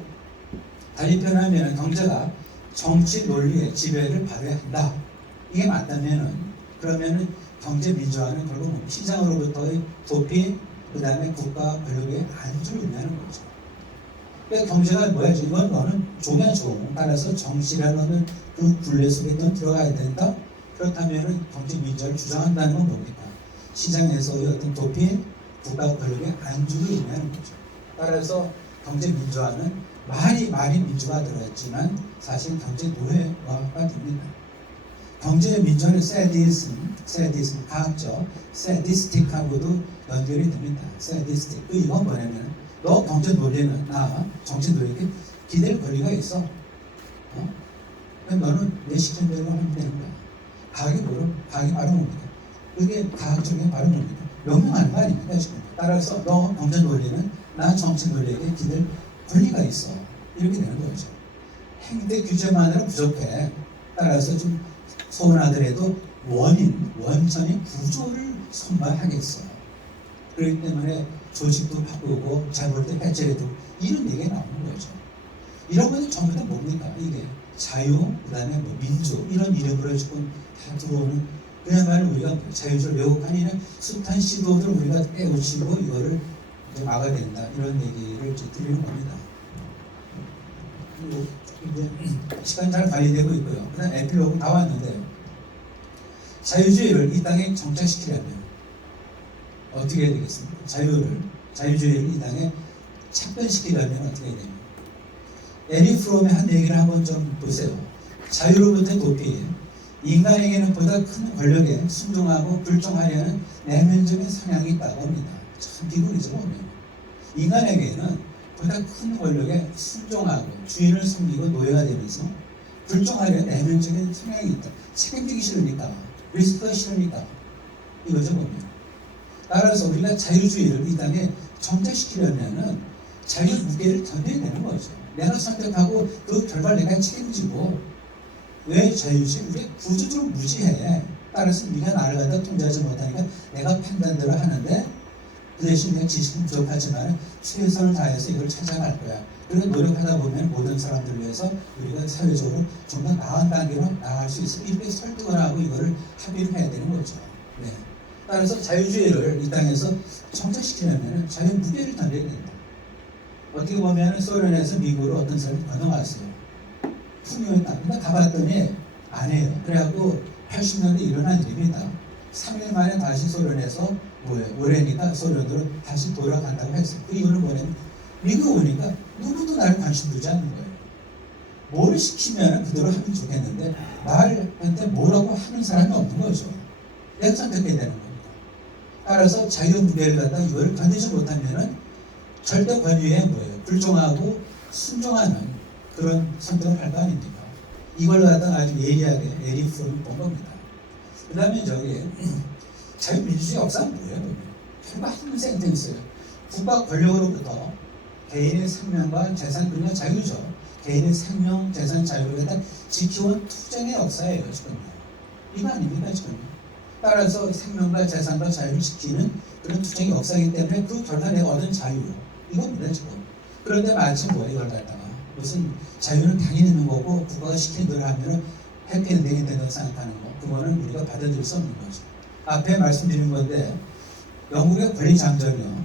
달리 표현하면 경제가 정치 논리의 지배를 받아야 한다. 이게 맞다면은 그러면은 경제 민주화는 결국은 시장으로부터의 도피, 그 다음에 국가 권력의 안주를 의미하는 거죠. 그러니까 경제가 뭐야? 이건 너는 종이야 종. 따라서 정치라는 그 굴레 속에 넌 들어가야 된다. 그렇다면은 경제 민주화를 주장한다는 건 뭡니까? 시장에서의 어떤 도피, 국가 권력의 안주를 의미하는 거죠. 따라서 경제 민주화는 말이 민주화 들어있지만 사실 경제 노예화가 됩니다. 경제 민주화는 세디즘, 과학적, 세디스틱하고도 연결이 됩니다. 세디스틱. 이건 뭐냐면 너 경제 논리는 나 정치 논리에 기댈 권리가 있어. 그럼 너는 내 시킨 대로 하면 되는 거야. 과학이 바로 뭡니까? 그게 과학적인 바로 뭡니까? 명령하는 거 아닙니까? 지금. 따라서 너 경제 논리는 나 정치 논리에게 기댈 권리가 있어. 이렇게 되는 거죠. 행대 규제만으로 부족해. 따라서 좀 소원하더라도 원천인 구조를 선발하겠어. 그렇기 때문에 조직도 바꾸고 잘못된 해체해도 이런 얘기가 나오는 거죠. 이런 것들 전부 다 뭡니까? 이게 자유, 그 다음에 뭐 민주 이런 이름으로 지금 다 들어오는 그야말로 우리가 자유주의를 왜곡하는 숱한 시도들 우리가 깨우치고 이거를 이제 막아야 된다 이런 얘기를 이제 드리는 겁니다. 그리고 이제 시간 잘 관리되고 있고요. 그다음 에필로그 다 왔는데 자유주의를 이 땅에 정착시키려면 어떻게 해야 되겠습니까? 자유주의를 이 땅에 착변시키려면 어떻게 해야 됩니까? 에리 프롬의 한 얘기를 한번 좀 보세요. 자유로부터 도피, 인간에게는 보다 큰 권력에 순종하고 불종하려는 내면적인 성향이 있다고 합니다. 참 비극이죠 보면. 인간에게는 보다 큰 권력에 순종하고 주인을 섬기고 노예가 되면서 불종하려는 내면적인 성향이 있다. 책임지기 싫으니까, 리스크가 싫으니까 이거죠 보면. 따라서 우리가 자유주의를 이 땅에 정착시키려면은 자유 무게를 견뎌야 되는 거죠. 내가 선택하고 그 결과를 내가 책임지고. 왜 자유주의? 우리 구조적으로 무지해. 따라서 네가 나를 갖다 통제하지 못하니까 내가 판단대로 하는데 그 대신 내가 지식은 부족하지만 최선을 다해서 이걸 찾아갈 거야. 그래 노력하다 보면 모든 사람들을 위해서 우리가 사회적으로 좀 더 나은 단계로 나아갈 수 있어. 이렇게 설득을 하고 이거를 합의를 해야 되는 거죠. 네. 따라서 자유주의를 이 땅에서 정착시키려면 자유 무게를 던져야 된다. 어떻게 보면 소련에서 미국으로 어떤 사람이 건너왔어요. 풍요의 땅. 근데 가봤더니 안 해요. 그래갖고 80년대 일어난 일입니다. 3일 만에 다시 소련에서 오래니까 소련으로 다시 돌아간다고 했어요. 그 이유는 뭐냐면 미국 오니까 누구도 나를 관심 두지 않는 거예요. 뭐를 시키면 그대로 하면 좋겠는데 나한테 뭐라고 하는 사람이 없는 거죠. 내가 선택해야 되는 겁니다. 따라서 자유 무게를 갖다 이걸 견디지 못하면은 절대 권위에 뭐예요? 불종하고 순종하는 그런 선택을 할 거 아닙니까? 이걸 갖다 아주 예리하게 에리프를 본 겁니다. 그 다음에 저기 자유민주주의 역사는 뭐예요? 결국 한 센텐스예요. 국가 권력으로부터 개인의 생명과 재산, 그러니까 자유죠. 개인의 생명, 재산, 자유를 갖다 지켜온 투쟁의 역사예요, 지금요. 이거 아닙니까, 지금요? 따라서 생명과 재산과 자유를 지키는 그런 투쟁의 역사이기 때문에 그 결과 내가 얻은 자유, 이겁니다, 지금. 그런데 마침 뭐예요, 이걸 갖다가. 무슨 자유는 당연히 있는 거고, 국가가 시킨 대로 하면은 해피엔딩이 된다고 생각하는 거, 그거는 우리가 받아들일 수 없는 거죠. 앞에 말씀드린 건데, 영국의 권리장전이요.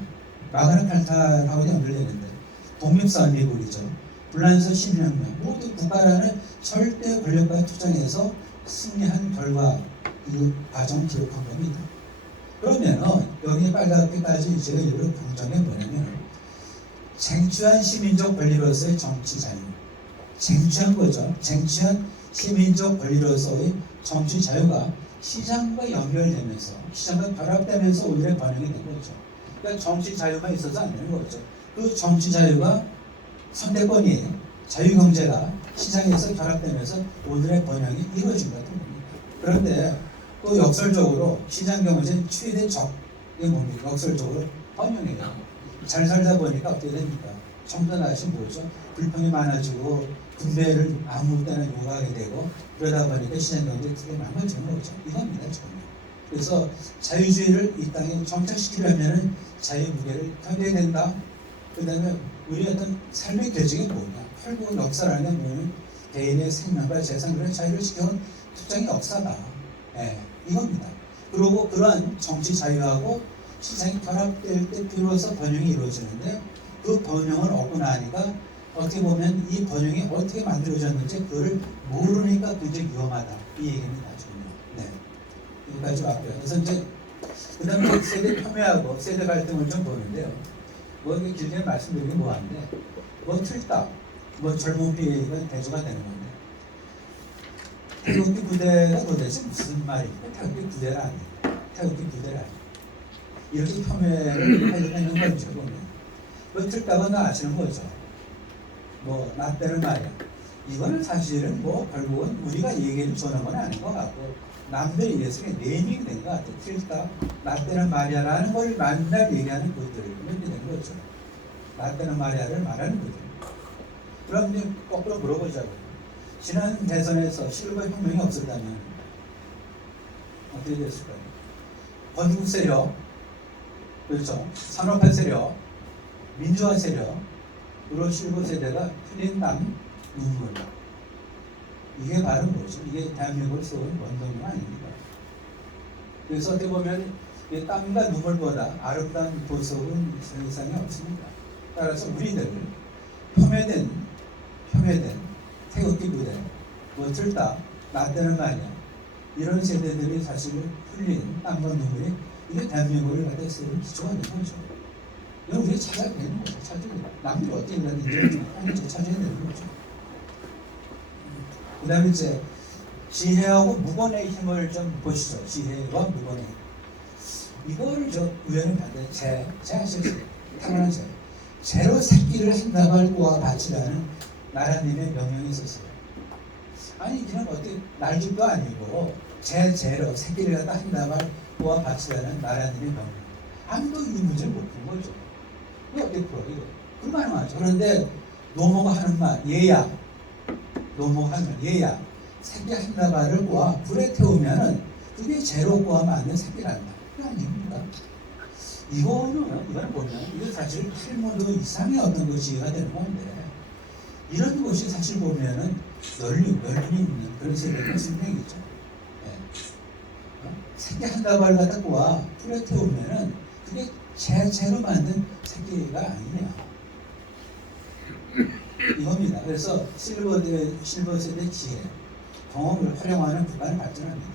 마그나 칼타하고 연결되는데, 독립선 미국이죠. 불란서 신혁명, 모두 국가라는 절대 권력과의 투쟁에서 승리한 결과, 이 과정을 기록한 겁니다. 그러면 여기 빨갛게까지 제가 일부러 강조한 게 뭐냐면 쟁취한 시민적 권리로서의 정치 자유, 쟁취한 거죠. 쟁취한 시민적 권리로서의 정치 자유가 시장과 연결되면서 시장과 결합되면서 오히려 반영이 된 거죠. 그러니까 정치 자유가 있어서 안 되는 거죠. 그 정치 자유가 선택권이 자유경제가 시장에서 결합되면서 오늘의 번영이 이루어진 것 같은 겁니다. 그런데 또 역설적으로 시장경제 최대 적이 뭡니까? 역설적으로 번영이에요. 잘 살다 보니까 어떻게 됩니까? 청년아시 뭐죠? 불평이 많아지고 군대를 아무 때나 요구하게 되고 그러다 보니까 시장경제 크게 망가지는 거죠. 이겁니다, 지금. 그래서 자유주의를 이 땅에 정착시키려면 자유 무게를 견뎌야 된다. 그 다음에 우리 어떤 삶의 계획이 뭐냐? 결국 역사라는 게 뭐냐면 개인의 생명과 재산을 자유를 지켜온 투쟁의 역사다. 예, 이겁니다. 그리고 그러한 정치 자유하고 시장이 결합될 때 비로소 번영이 이루어지는데 그 번영을 얻고 나니까 어떻게 보면 이 번영이 어떻게 만들어졌는지 그걸 모르니까 굉장히 위험하다. 이 얘기입니다. 네. 여기까지 왔고요. 그래서 이제 그 다음에 세대 폄훼하고 세대 갈등을 좀 보는데요. 뭐 길게 말씀드리긴 뭐한데 뭐 틀딱 뭐 젊은 피가 대조가 되는 건데 태극기 부대가 도대체 무슨 말입니까? 태극기 부대라 아니에요. 태극기 부대라 아니에요. 이렇게 폄훼를 하는 거죠. 뭐 틀딱은 다 아시는 거죠. 뭐 나 때는 말이야. 이거는 사실은 뭐 결국은 우리가 얘기를 전한 건 아닌 것 같고 남들이 얘기해서 네이밍이 된 것 같아요. 틀딱 나 때는 말이야 라는 걸 맨날 얘기하는 분들 이렇게 된 거죠. 나 때는 말이야를 말하는 분들. 그럼 이제 거꾸로 물어보자고요. 지난 대선에서 실버 혁명이 없었다면 어떻게 됐을까요? 건국 세력, 그렇죠? 산업화 세력, 민주화 세력으로 실버 세대가 흘린 땀, 눈물. 이게 바로 뭐죠? 이게 대한민국을 세운 원동력 아닙니까? 그래서 어떻게 보면 이 땀과 눈물보다 아름다운 보석은 세상에 없습니다. 따라서 우리들 폄훼된 태극기 부대, 뭐 틀딱, 나 때는 말이야. 이런 세대들이 사실 흘린 땀과 눈물이 이게 대한민국을 갖다 세운 기초가 되는 거죠. 이건 우리가 찾아야 되는 거죠. 찾아야 돼요. 남들이 어떻게 하는지 찾아야 되는 거죠. 그 다음에 이제 지혜하고 무건의 힘을 좀 보시죠. 지혜와 무건의 힘. 이거를 저 우연히 봤는데 제 아시죠? 탁월한 제. 제로 새끼를 한다고 할 꼬아 바치라는 나라님의 명령이 있었어요. 아니 그냥 어떻게 날집도 아니고 제로 새끼를 갖다 한다고 할 꼬아 바치라는 나라님의 명령. 아무도 이 문제를 못 푼 거죠. 이거 어떻게 풀어 이거? 불가능하죠. 그런데 노모가 하는 말 얘야. 노모가 하는 말 얘야. 새끼 한다고 할 꼬아 불에 태우면은 그게 제로 꼬아 맞는 새끼란다. 그게 아닙니까? 이거는 뭐냐? 이거 사실 탈무드 이상의 어떤 그 지혜가 되는 건데 이런 것이 사실 보면은 연륜이 있는 그런 세계가 분명히 있죠. 새끼 한 다발 갖다 꼬아 풀에 태우면은 그게 제로 만든 새끼가 아니냐 이겁니다. 그래서 실버 세대 지혜, 경험을 활용하는 국가는 발전합니다.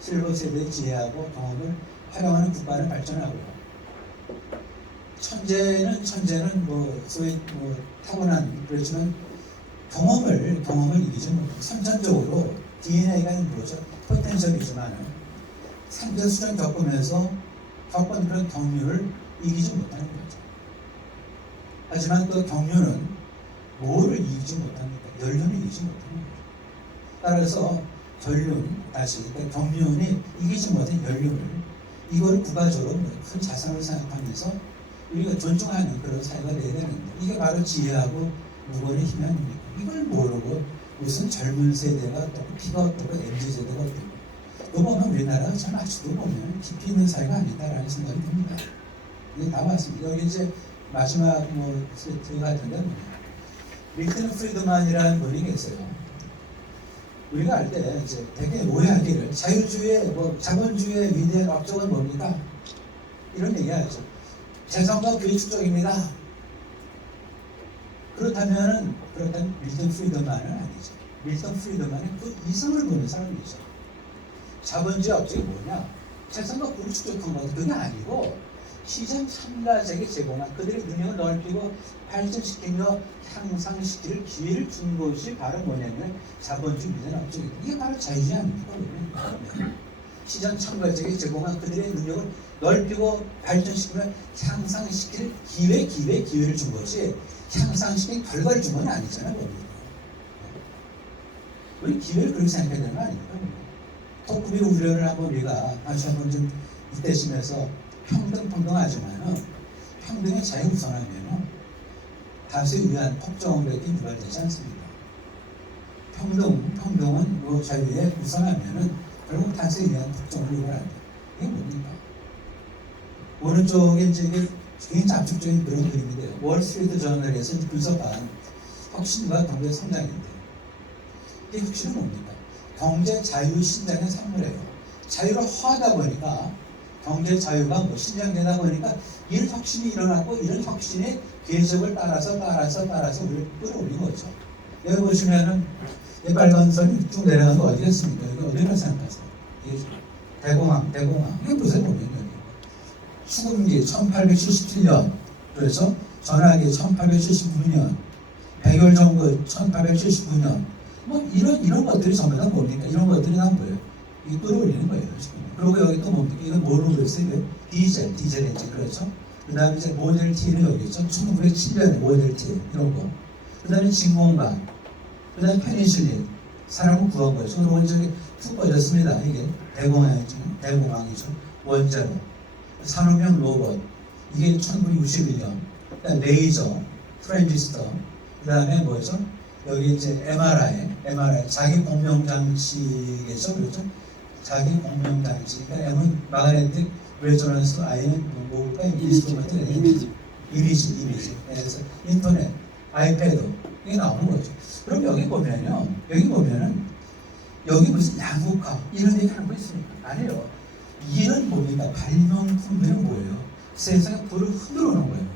실버 세대 지혜하고 경험을 활용하는 국가는 발전하고요. 천재는 뭐 소위 뭐 타고난 그렇지만 경험을 이기지 못해요. 선천적으로 DNA가 있는 거죠. 포텐셜이지만은 산전수전 겪으면서 겪은 그런 경륜을 이기지 못하는 거죠. 하지만 또 경륜은 뭐를 이기지 못합니까? 연륜을 이기지 못하는 거죠. 따라서 그러니까 경륜이 이기지 못한 연륜을 이걸 국가적으로 큰 자산을 생각하면서 우리가 존중하는 그런 사회가 되어야 되는데 이게 바로 지혜하고 무건의 힘이 아닙니까? 이걸 모르고 무슨 젊은 세대가 어떻고 피가 어떻고 MZ세대가 어떻고 이거 보면 우리나라가 참 아직도 보면 깊이 있는 사회가 아니다라는 생각이 듭니다. 이게 다 맞습니다. 여기 이제 마지막 세트 같은데 밀턴 프리드만이라는 분이 계세요. 우리가 알 때 이제 되게 오해하기를 자유주의 자본주의의 위대한 업적은 뭡니까? 이런 얘기하죠. 재산과 부의 축적입니다. 그렇다면 밀턴 프리드만은 아니죠. 밀턴 프리드만은 그 이성을 보는 사람이죠. 자본주의 업적이 뭐냐? 재산과 부를 축적한 것 그게 아니고 시장 참가자에게 제공한 그들의 능력을 넓히고 발전시키며 향상시킬 기회를 준 것이 바로 뭐냐면 자본주의 위대한 업적이다. 이게 바로 자유주의 아닙니까? 시장 참가자에게 제공한 그들의 능력을 넓히고 발전시키며 향상시킬 기회를 준 것이 향상시킨 결과를 준 건 아니잖아요. 우리 기회를 그렇게 생각해야 되는 거 아닙니까? 토크비 우려를 한번 우리가 다시 한번 좀 이때쯤에서 평등하지만은 평등의 자유 우선하면은 다수에 의한 폭정백이 유발되지 않습니다. 평등은 뭐 자유에 우선하면은 결국 다수에 의한 폭정을 유발한다. 이게 뭡니까? 오른쪽에 이제 이게 굉장히 압축적인 그런 그림인데요. 월스트리트 저널에서 분석한 혁신과 경제 성장인데 이 혁신은 뭡니까? 경제 자유 신장의 산물이에요. 자유를 허하다 보니까 경제 자유가 신장되다 보니까 이런 혁신이 일어나고 이런 혁신의 궤적을 따라서 우리를 끌어올린 거죠. 여기 보시면은 이 빨간 선이 쭉 내려가는 거 어디겠습니까? 이거 어디로 생각하세요? 이게 대공황. 이거 보세요, 보면 여기. 수금기 1877년, 그래서 전화기 1879년, 백열정부 1879년, 뭐 이런 것들이 전부 다 뭡니까? 이런 것들이 다 뭐예요? 이 끌어올리는 거예요. 지금. 그리고 여기 또 뭡니까? 이건 뭐로 그랬어요? 디젤 엔진, 그렇죠? 그 다음에 이제 모델 T는 여기 있죠? 1907년에 모델 T, 이런 거. 그 다음에 진공관, 그 다음에 페니실린, 사람을 구한 거죠. 그리고 이제 툭 꺼졌습니다. 이게 대공황이죠. 원자로. 산업용 로봇, 이게 1961년. 그 다음에 레이저, 트랜지스터, 그 다음에 뭐죠? 여기 이제 MRI, 자기 공명 장치겠죠, 그렇죠? 자기 공명 장치. 그러니까 M은 마그네틱 레조넌스, I는 뭐가 이미지. 그래서 인터넷, 아이패드 이게 나오는 거죠. 그럼 여기 보면은 여기 무슨 양극화 이런 얘기 하는 거 있습니까? 아니에요. 이는 뭡니까? 발명품들은 뭐예요? 세상에 불을 흔들어 놓은 거예요.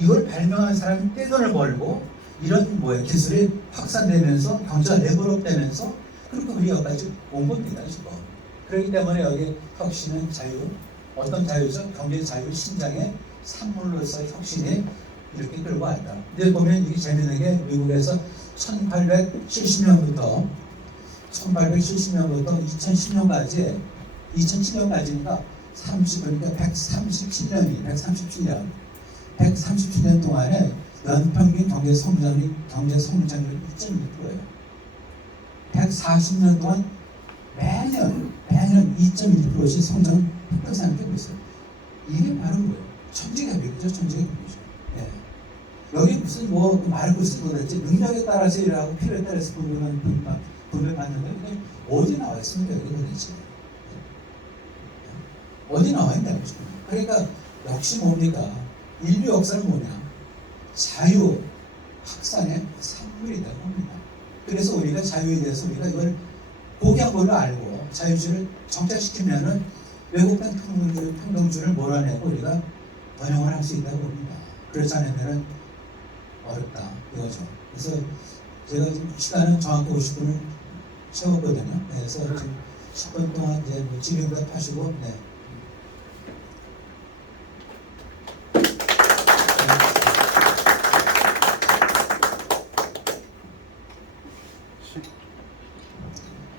이걸 발명한 사람이 떼돈을 벌고 이런 기술이 확산되면서 경제가 레벨업되면서 그렇게 우리 여기까지 온 겁니다. 지금. 그렇기 때문에 여기 혁신은 자유, 어떤 자유죠? 경제 자유 신장의 산물로서의 혁신이 이렇게 끌고 왔다. 근데 보면 이게 재미있는 게 미국에서 1870년부터 2010년까지니까 137년 동안에 연평균 경제 성장률이 2.1%예요. 140년 동안 매년 2.1%씩 성장을 획득하고 있어요. 이게 바로 뭐예요? 천지개벽이죠, 천지개벽이죠. 예. 여기 무슨 마르크스 도대체 능력에 따라서 일하고 필요에 따라서 분배받는데 이게 어디 나와 있습니까? 여기 도대체 어디 나와 있냐고. 그러니까 역시 뭡니까? 인류 역사는 뭐냐? 자유 확산의 그래서 우리가 자유에 대해서 우리가 이걸 고귀한 걸로 알고 자유주의를 정착시키면은 외국된 평등주의를 몰아내고 우리가 번영을 할 수 있다고 봅니다. 그렇지 않으면은 어렵다 이거죠. 그래서 제가 지금 시간은 정확히 50분을 채웠거든요. 그래서 지금 10분 동안 이제 뭐 질의응답 하시고 네.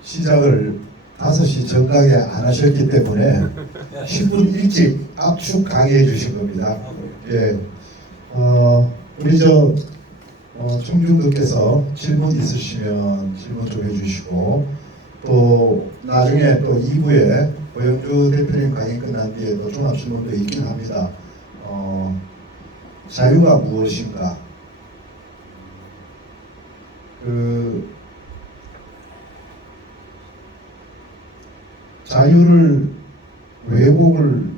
시작을 5시 정각에 안 하셨기 때문에 10분 일찍 압축 강의해 주신 겁니다. 예, 우리 청중들께서 질문 있으시면 질문 좀 해주시고 또 나중에 또 2부에 고영주 대표님 강의 끝난 뒤에 또 종합 질문도 있긴 합니다. 자유가 무엇인가? 자유를 왜곡을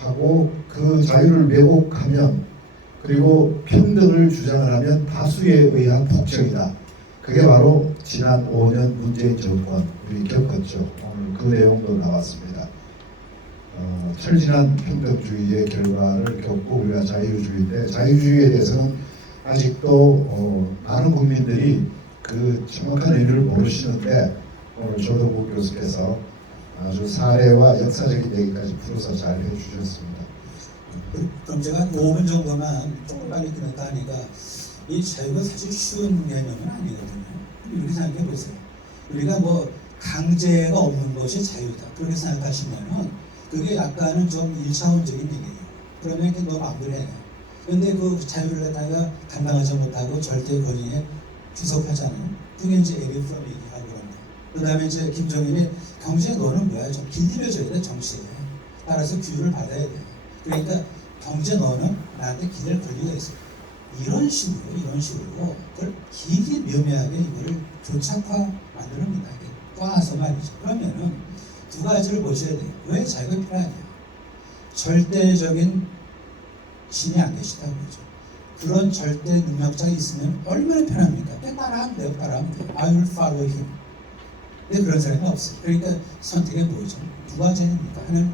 하고 그 자유를 왜곡하면 그리고 평등을 주장을 하면 다수에 의한 폭정이다. 그게 바로 지난 5년 문재인 정권 우리 겪었죠. 오늘 그 내용도 나왔습니다. 철진한 평등주의의 결과를 겪고 우리가 자유주의인데 자유주의에 대해서는 아직도 많은 국민들이 그 정확한 의미를 모르시는데 오늘 조동국 교수께서 아주 사례와 역사적인 얘기까지 풀어서 잘 해주셨습니다. 그럼 제가 5분 정도만 조금 빨리 끝냈다 하니까 이 자유가 사실 쉬운 개념은 아니거든요. 이렇게 생각해 보세요. 우리가 뭐 강제가 없는 것이 자유다 그렇게 생각하시면은 그게 약간은 좀 1차원적인 얘기예요. 그러면 이렇게 너 마음대로 해. 그런데 그 자유를 갖다가 감당하지 못하고 절대 권위에 귀속하잖아요. 그게 이제 에리프롬 얘기하고 그런 거. 그 다음에 이제 김정일이 경제 너는 뭐야? 좀 길들여줘야 돼, 정치에. 따라서 규율을 받아야 돼. 그러니까 경제 너는 나한테 기댈 권리가 있어. 이런 식으로 그걸 길게 묘미하게 이거를 교착화 만드는구나. 꽈서 말이죠. 그러면은 두 가지를 보셔야 돼요. 왜 자유가 필요하냐? 절대적인 신이 안 계시다고 그러죠. 그런 절대 능력자가 있으면 얼마나 편합니까? 그냥 따라하면 돼요. I will follow him. 근데 그런 사람이 없어요. 그러니까 선택이 뭐죠? 두 가지입니까? 하나는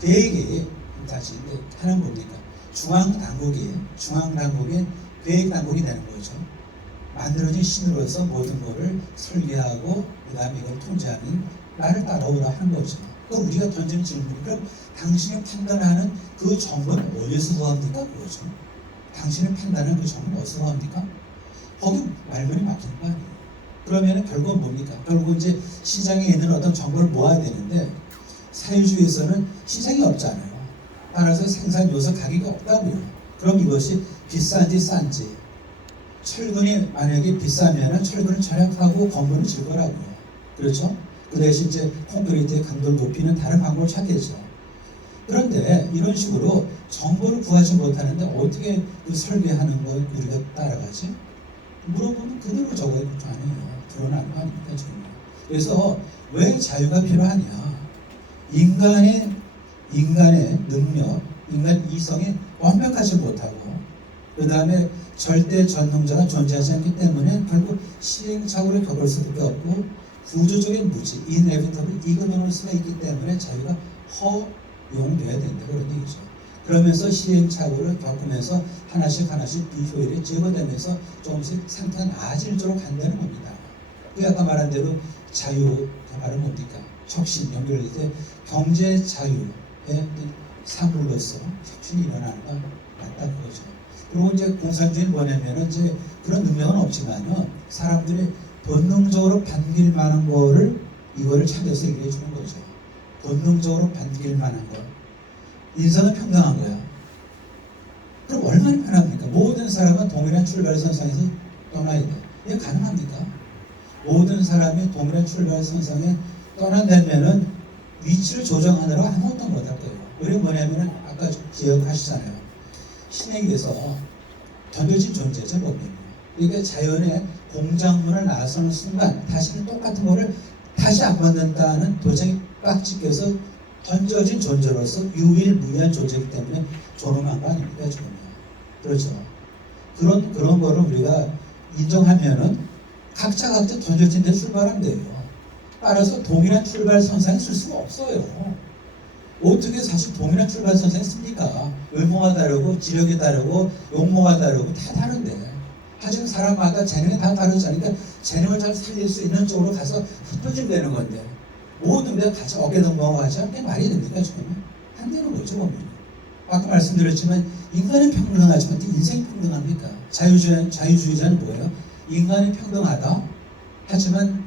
계획이 다시 하나는 뭡니까? 중앙당국이 계획당국이 되는 거죠. 만들어진 신으로서 모든 것을 설계하고 그 다음에 이걸 통제하는 나를 따라오라 하는 거죠. 또 우리가 던지는 질문이 그럼 당신이 판단하는 그 정보는 어디서 구합니까? 그거죠. 당신이 판단하는 그 정보는 어디서 구합니까? 거기 말문이 막히는 거 아니에요. 그러면 결국은 뭡니까? 결국 이제 시장에 있는 어떤 정보를 모아야 되는데 사회주의에서는 시장이 없잖아요. 따라서 생산 요소 가격이 없다고요. 그럼 이것이 비싼지 싼지 철근이 만약에 비싸면 철근을 절약하고 건물을 질 거라고요. 그렇죠? 그 대신 이제 콘크리트의 강도를 높이는 다른 방법을 찾겠죠. 그런데 이런 식으로 정보를 구하지 못하는데 어떻게 그 설계하는 걸 우리가 따라가지? 물어보면 그대로 적어야 될 거 아니에요. 드러나는 거 아닙니까 지금? 그래서 왜 자유가 필요하냐? 인간의 능력, 인간 이성이 완벽하지 못하고 그 다음에 절대 전능자가 존재하지 않기 때문에 결국 시행착오를 겪을 수밖에 없고 구조적인 무지, inevitable, ignorance가 있기 때문에 자유가 허용돼야 된다 그런 얘기죠. 그러면서 시행착오를 겪으면서 하나씩 비효율이 제거되면서 조금씩 상태가 나아질도록 한다는 겁니다. 그 아까 말한 대로 자유가 바로 뭡니까? 혁신 연결될 때 경제 자유의 사물로서 혁신이 일어나는 건 맞다 그거죠. 그리고 이제 공산주의는 뭐냐면은 이제 그런 능력은 없지만은 사람들이 본능적으로 반길 만한 거를 이거를 찾아서 얘기해 주는 거죠. 본능적으로 반길 만한 거. 인생은 평등한 거야. 그럼 얼마나 편합니까? 모든 사람은 동일한 출발선상에서 떠나야 돼. 이게 가능합니까? 모든 사람이 동일한 출발선상에 떠난다면은 위치를 조정하느라 아무것도 못할 거예요. 우리 뭐냐면은 아까 기억하시잖아요. 신에게서 던져진 존재죠, 법이에요. 그러니까 자연의 공작문을 나서는 순간 다시는 똑같은 거를 다시 안 만든다는 도장이 빡 찍혀서 던져진 존재로서 유일무이한 존재이기 때문에 존엄한 거 아닙니까 지금? 그렇죠. 그런 거를 우리가 인정하면은 각자 던져진 데 출발하면 돼요. 따라서 동일한 출발선상에 쓸 수가 없어요. 어떻게 사실 동일한 출발선상에 씁니까? 외모가 다르고 지력이 다르고 용모가 다르고 다 다른데, 하지만 사람마다 재능이 다 다르잖아요. 그러니까 재능을 잘 살릴 수 있는 쪽으로 가서 흩어지면 되는 건데, 모든 데 같이 어깨동무하고 같이 함께 말이 됩니까? 지금 안 되는 거죠. 보면 아까 말씀드렸지만 인간은 평등하지만 인생이 평등합니까? 자유주의자는 뭐예요? 인간이 평등하다. 하지만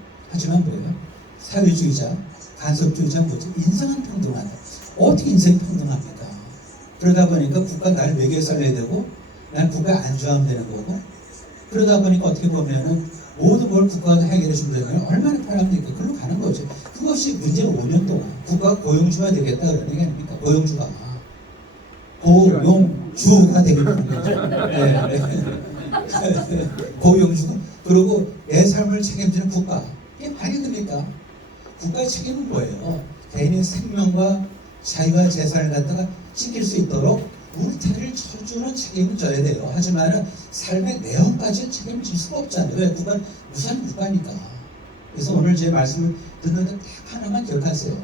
뭐예요? 사회주의자, 간섭주의자는 뭐죠? 인생은 평등하다. 어떻게 인생이 평등합니까? 그러다 보니까 국가 나를 매겨 살려야 되고, 난 국가에 안주하면 되는 거고, 그러다 보니까 어떻게 보면은 모든 걸 국가가 해결해 준다면 얼마나 편합니까? 그걸로 가는 거죠. 그것이 문제가 5년 동안 국가가 고용주가 되겠다 그러는 게 아닙니까? 고용주가 되겠다는 거죠. 네. 고용주가. 그리고 내 삶을 책임지는 국가. 이게 말이 됩니까? 국가의 책임은 뭐예요? 개인의 생명과 자유와 재산을 갖다가 지킬 수 있도록 울타리를 쳐주는 책임은 져야 돼요. 하지만 삶의 내용까지 책임질 수가 없잖아요. 왜? 국가는 무상 국가니까. 그래서 오늘 제 말씀을 듣는데 딱 하나만 기억하세요.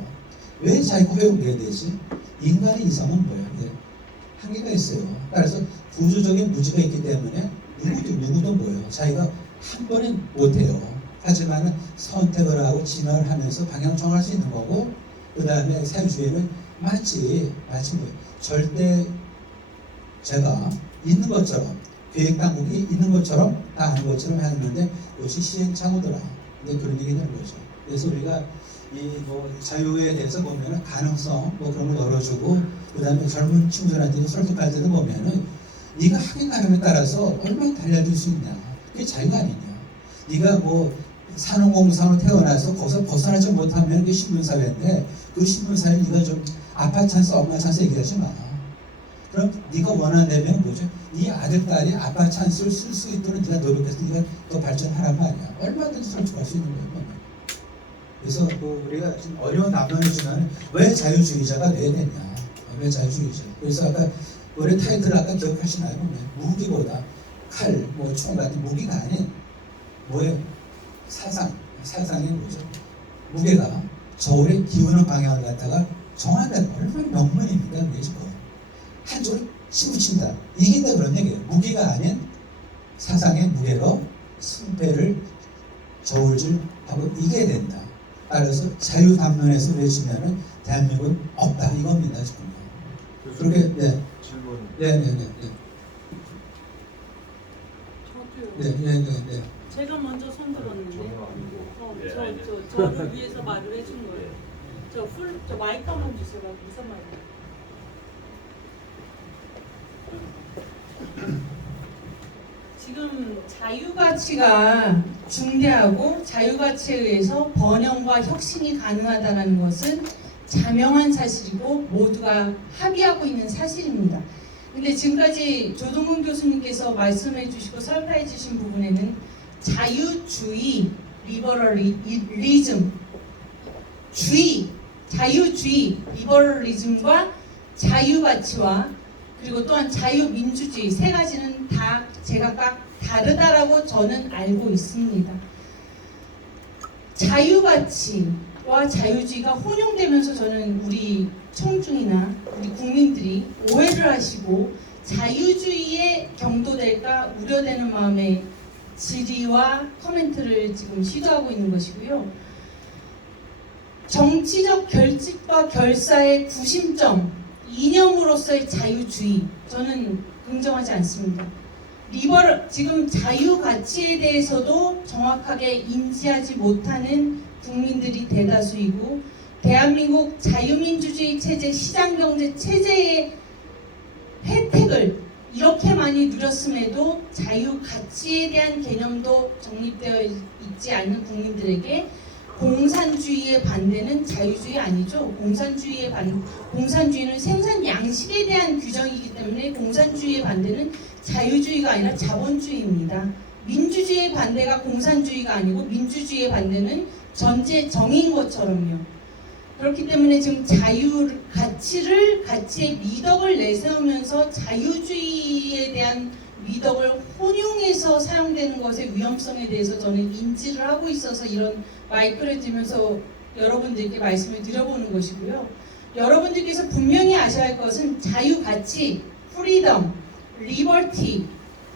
왜 자기가 허용돼야 되지? 인간의 이성은 뭐예요? 한계가 있어요. 따라서 구조적인 무지가 있기 때문에 누구도 뭐예요? 자기가 한 번에 못해요. 하지만 선택을 하고 진화를 하면서 방향 정할 수 있는 거고, 그 다음에 사회주의는 마치 뭐예요? 절대 제가 있는 것처럼, 계획 당국이 있는 것처럼 다 하는 것처럼 하는데 그것이 시행착오더라. 근데 그런 얘기 되는 거죠. 그래서 우리가 이 자유에 대해서 보면은 가능성 그런 걸 열어주고, 그 다음에 젊은 친구들한테 설득할 때도 보면은 네가 하긴 가능에 따라서 얼마나 달려줄 수 있냐. 그게 자유가 아니냐. 네가 산업공상으로 태어나서 거기서 벗어나지 못하면 그게 신분사회인데, 그 신분사회 네가 좀 아빠 찬스, 엄마 찬스 얘기하지 마. 그럼 네가 원한다면 뭐죠? 네 아들, 딸이 아빠 찬스를 쓸 수 있도록 네가 노력해서 네가 더 발전하란 말이야. 얼마든지 설득할 수 있는 거예요. 그래서 우리가 좀 어려운 남론이지만 왜 자유주의자가 돼야 되냐? 왜 자유주의자? 그래서 아까 우리 타이틀을 아까 기억하시나요? 무기보다 칼, 총 같은 무기가 아닌 뭐예요? 사상이 뭐죠? 무게가 저울의 기우는 방향을 갖다가 정한다는 얼마나 명문입니까? 그게 지금 한쪽을 치우친다, 이긴다 그런 얘기예요. 무기가 아닌 사상의 무게로 승패를 저울질하고 이겨야 된다. 따라서 자유 담론에서 외치면은 대한민국은 없다 이겁니다 지금. 그렇게 질문. 네네네. 저도요. 제가 먼저 손 들었는데, 저를 위해서 말을 해준 거예요. 저 마이크 한번 주세요. 무슨 마이크? 지금 자유가치가 중대하고 자유가치에 의해서 번영과 혁신이 가능하다는 것은 자명한 사실이고 모두가 합의하고 있는 사실입니다. 근데 지금까지 조동근 교수님께서 말씀해 주시고 설명해 주신 부분에는 자유주의, 리버럴리즘, 자유주의, 리버럴리즘과 자유가치와 그리고 또한 자유민주주의 세 가지는 다 제각각 다르다라고 저는 알고 있습니다. 자유가치와 자유주의가 혼용되면서 저는 우리 청중이나 우리 국민들이 오해를 하시고 자유주의에 경도될까 우려되는 마음에 질의와 코멘트를 지금 시도하고 있는 것이고요. 정치적 결집과 결사의 구심점, 이념으로서의 자유주의, 저는 긍정하지 않습니다. 지금 자유 가치에 대해서도 정확하게 인지하지 못하는 국민들이 대다수이고, 대한민국 자유민주주의 체제, 시장경제 체제의 혜택을 이렇게 많이 누렸음에도 자유 가치에 대한 개념도 정립되어 있지 않는 국민들에게 공산주의의 반대는 자유주의 아니죠. 공산주의는 생산 양식에 대한 규정이기 때문에 공산주의의 반대는 자유주의가 아니라 자본주의입니다. 민주주의의 반대가 공산주의가 아니고 민주주의의 반대는 전제 정의인 것처럼요. 그렇기 때문에 지금 가치의 미덕을 내세우면서 자유주의에 대한 미덕을 혼용해서 사용되는 것의 위험성에 대해서 저는 인지를 하고 있어서 이런 마이크를 들면서 여러분들께 말씀을 드려보는 것이고요. 여러분들께서 분명히 아셔야 할 것은 자유 가치, 프리덤, 리버티,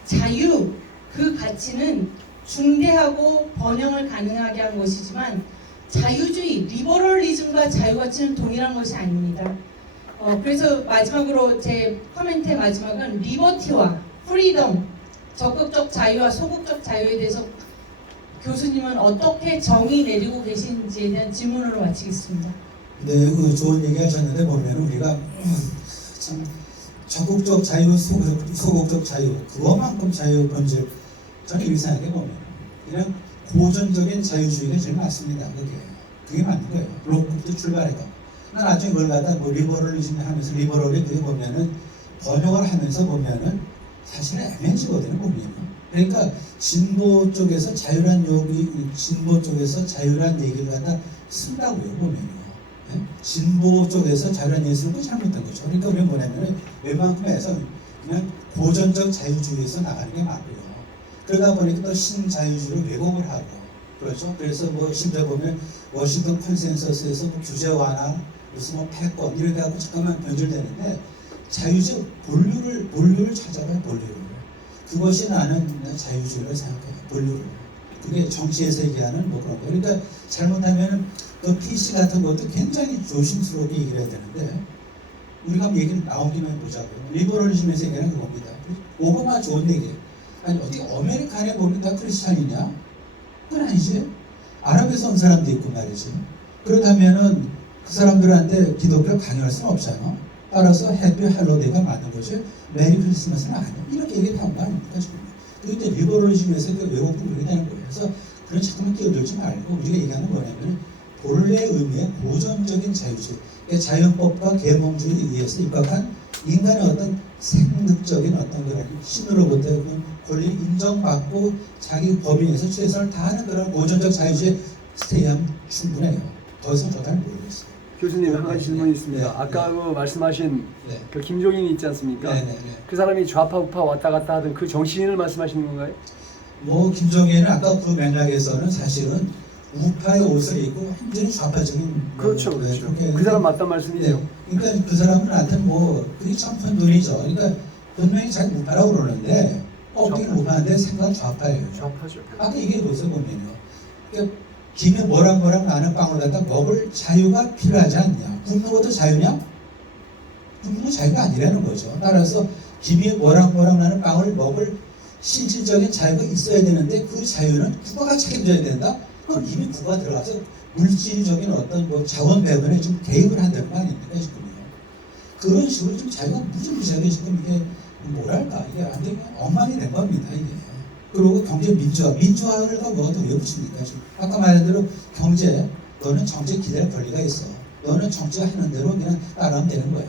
자유, 그 가치는 중대하고 번영을 가능하게 한 것이지만 자유주의, 리버럴리즘과 자유 가치는 동일한 것이 아닙니다. 그래서 마지막으로 제 코멘트의 마지막은 리버티와 프리덤, 적극적 자유와 소극적 자유에 대해서 교수님은 어떻게 정의 내리고 계신지에 대한 질문으로 마치겠습니다. 네, 그 좋은 얘기 하셨는데 보면 우리가 참 적극적 자유, 소극적 자유, 그거만큼 자유 본질 저는 이렇게 생각해 보면 그냥 고전적인 자유주의가 제일 맞습니다. 그게 맞는 거예요. 로크부터 출발해가. 나중에 그걸 갖다 뭐 리버럴리즘 하면서 리버럴이 그게 보면은 번역을 하면서 보면은 사실은 애매해지거든요, 보면은. 그러니까 진보 쪽에서 자유란 진보 쪽에서 자유란 얘기를 갖다 쓴다고요, 보면요. 네? 진보 쪽에서 자유란 얘기 쓰는 거 잘못된 거죠. 그러니까 우리는 뭐냐면은 웬만큼 해서 그냥 고전적 자유주의에서 나가는 게 맞고요. 그러다 보니까 또 신자유주의를 왜곡을 하고, 그렇죠. 그래서 뭐 심지어 보면 워싱턴 컨센서스에서 뭐 규제 완화, 무슨 뭐 패권 이렇게 하고 잠깐만 변질되는데 자유주의 본류를 찾아봐요. 본류를. 그것이 나는 자유주의를 생각해요. 본류를. 그게 정치에서 얘기하는 뭐 그런 거. 그러니까 잘못하면 그 PC 같은 것도 굉장히 조심스럽게 얘기를 해야 되는데 우리가 얘기는 나온 김에 보자고요. 리버럴리즘에서 얘기하는 그겁니다. 오바마 좋은 얘기예요. 아니 어디 아메리칸에 보면 다 크리스찬이냐? 그건 아니지. 아랍에서 온 사람도 있고 말이지. 그렇다면은 그 사람들한테 기독교를 강요할 수는 없잖아. 따라서 해피 할로데이가 맞는 거지. 메리 크리스마스는 아니야. 이렇게 얘기를 한 거 아닙니까 지금. 그게 이제 리버럴리즘에서 왜곡도 그렇게 되는 거예요. 그래서 그런 자꾸만 끼어들지 말고 우리가 얘기하는 뭐냐면 본래 의미의 고전적인 자유주의, 그러니까 자연법과 계몽주의에 의해서 입각한 인간의 어떤 생득적인 어떤 그런 신으로부터 권리를 인정받고 자기 범위 내에서 최선을 다하는 그런 고전적 자유주의 스테이하면 충분해요. 더 이상 저 잘 모르겠어요. 교수님 한 가지 질문이 있습니다. 네, 아까 그 말씀하신 네. 그 김종인 있지 않습니까? 네, 네, 네. 그 사람이 좌파 우파 왔다 갔다 하던 그 정치인을 말씀하시는 건가요? 뭐 김종인은 아까 그 맥락에서는 사실은 우파의 옷을 입고 완전히 좌파적인 그렇죠, 뭐, 그렇죠. 그렇게 그 사람 맞단 말씀이죠. 네. 그러니까 그 사람한테 뭐 그게 참 큰 돈이죠. 그러니까 분명히 자기 우파라고 그러는데 껍데기 우파인데 생각 좌파예요. 좌파죠. 아까 얘기해 보세요 보면요. 그러니까 김에 뭐랑 나는 빵을 갖다 먹을 자유가 필요하지 않냐? 굶는 것도 자유냐? 굶는 건 자유가 아니라는 거죠. 따라서 김에 뭐랑 나는 빵을 먹을 실질적인 자유가 있어야 되는데 그 자유는 국가가 책임져야 된다? 그럼 이미 국가가 들어가서 물질적인 어떤 뭐 자원 배분에 좀 개입을 한다는 거 아닙니까 지금요? 그런 식으로 좀 자유가 무지무지하게 지금 이게 뭐랄까 이게 완전히 엉망이 된 겁니다 이게. 그리고 경제 민주화를 뭐가 왜 붙입니까 지금? 아까 말한 대로 경제 너는 정책 기대할 권리가 있어. 너는 정치하는 대로 그냥 따라하면 되는 거야.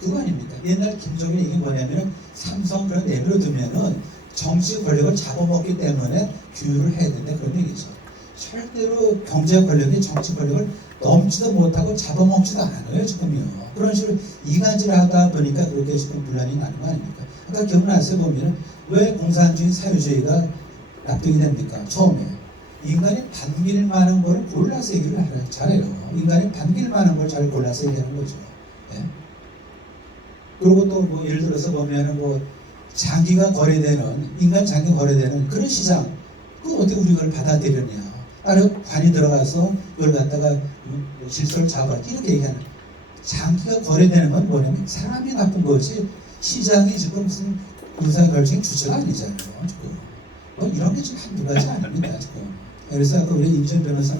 그거 아닙니까? 옛날 김정일이 이게 뭐냐면 삼성 그런 내버려 두면은 정치 권력을 잡아먹기 때문에 규율을 해야 된다 그런 얘기죠. 절대로 경제 권력이 정치 권력을 넘지도 못하고 잡아먹지도 않아요 지금요. 그런 식으로 이간질을 하다 보니까 그렇게 지금 분란이 나는 거 아닙니까? 아까 기억나세요 보면은 왜 공산주의 사유주의가 납득이 됩니까? 처음에 인간이 반길 만한 걸 골라서 얘기를 잘해요. 인간이 반길 만한 걸 잘 골라서 얘기하는 거죠. 예? 그리고 또 뭐 예를 들어서 보면은 뭐 장기가 거래되는 인간 장기 거래되는 그런 시장 그 어떻게 우리가 그걸 받아들였냐? 따로 관이 들어가서 그걸 갖다가 질서를 잡아 이렇게 얘기하는 장기가 거래되는 건 뭐냐면 사람이 나쁜 거지 시장이 지금 무슨 의사결정 주체가 아니잖아요. 지금 뭐 이런 게 지금 한두 가지 아닙니다. 지금. 그래서 아까 우리 임지연 변호사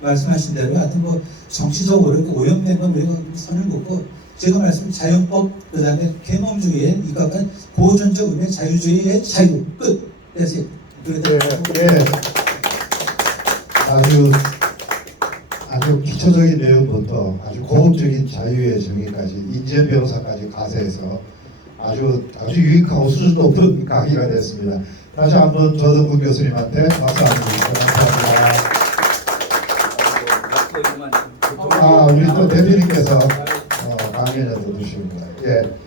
말씀하신 대로 하여튼 뭐 정치적으로 이렇게 오염된 건 우리가 선을 긋고 제가 말씀 자연법 그다음에 계몽주의에 입각한 고전적 의미의 자유주의의 자유 끝. 그래서 네. 아주 기초적인 내용부터 아주 고급적인 자유의 정의까지 임지연 변호사까지 가세해서 아주 유익하고 수준 높은 강의가 됐습니다. 다시 한번 조덕근 교수님한테 박수 한번 감사합니다. 우리 또 대표님께서 강연을 해주시는 거예요. 예.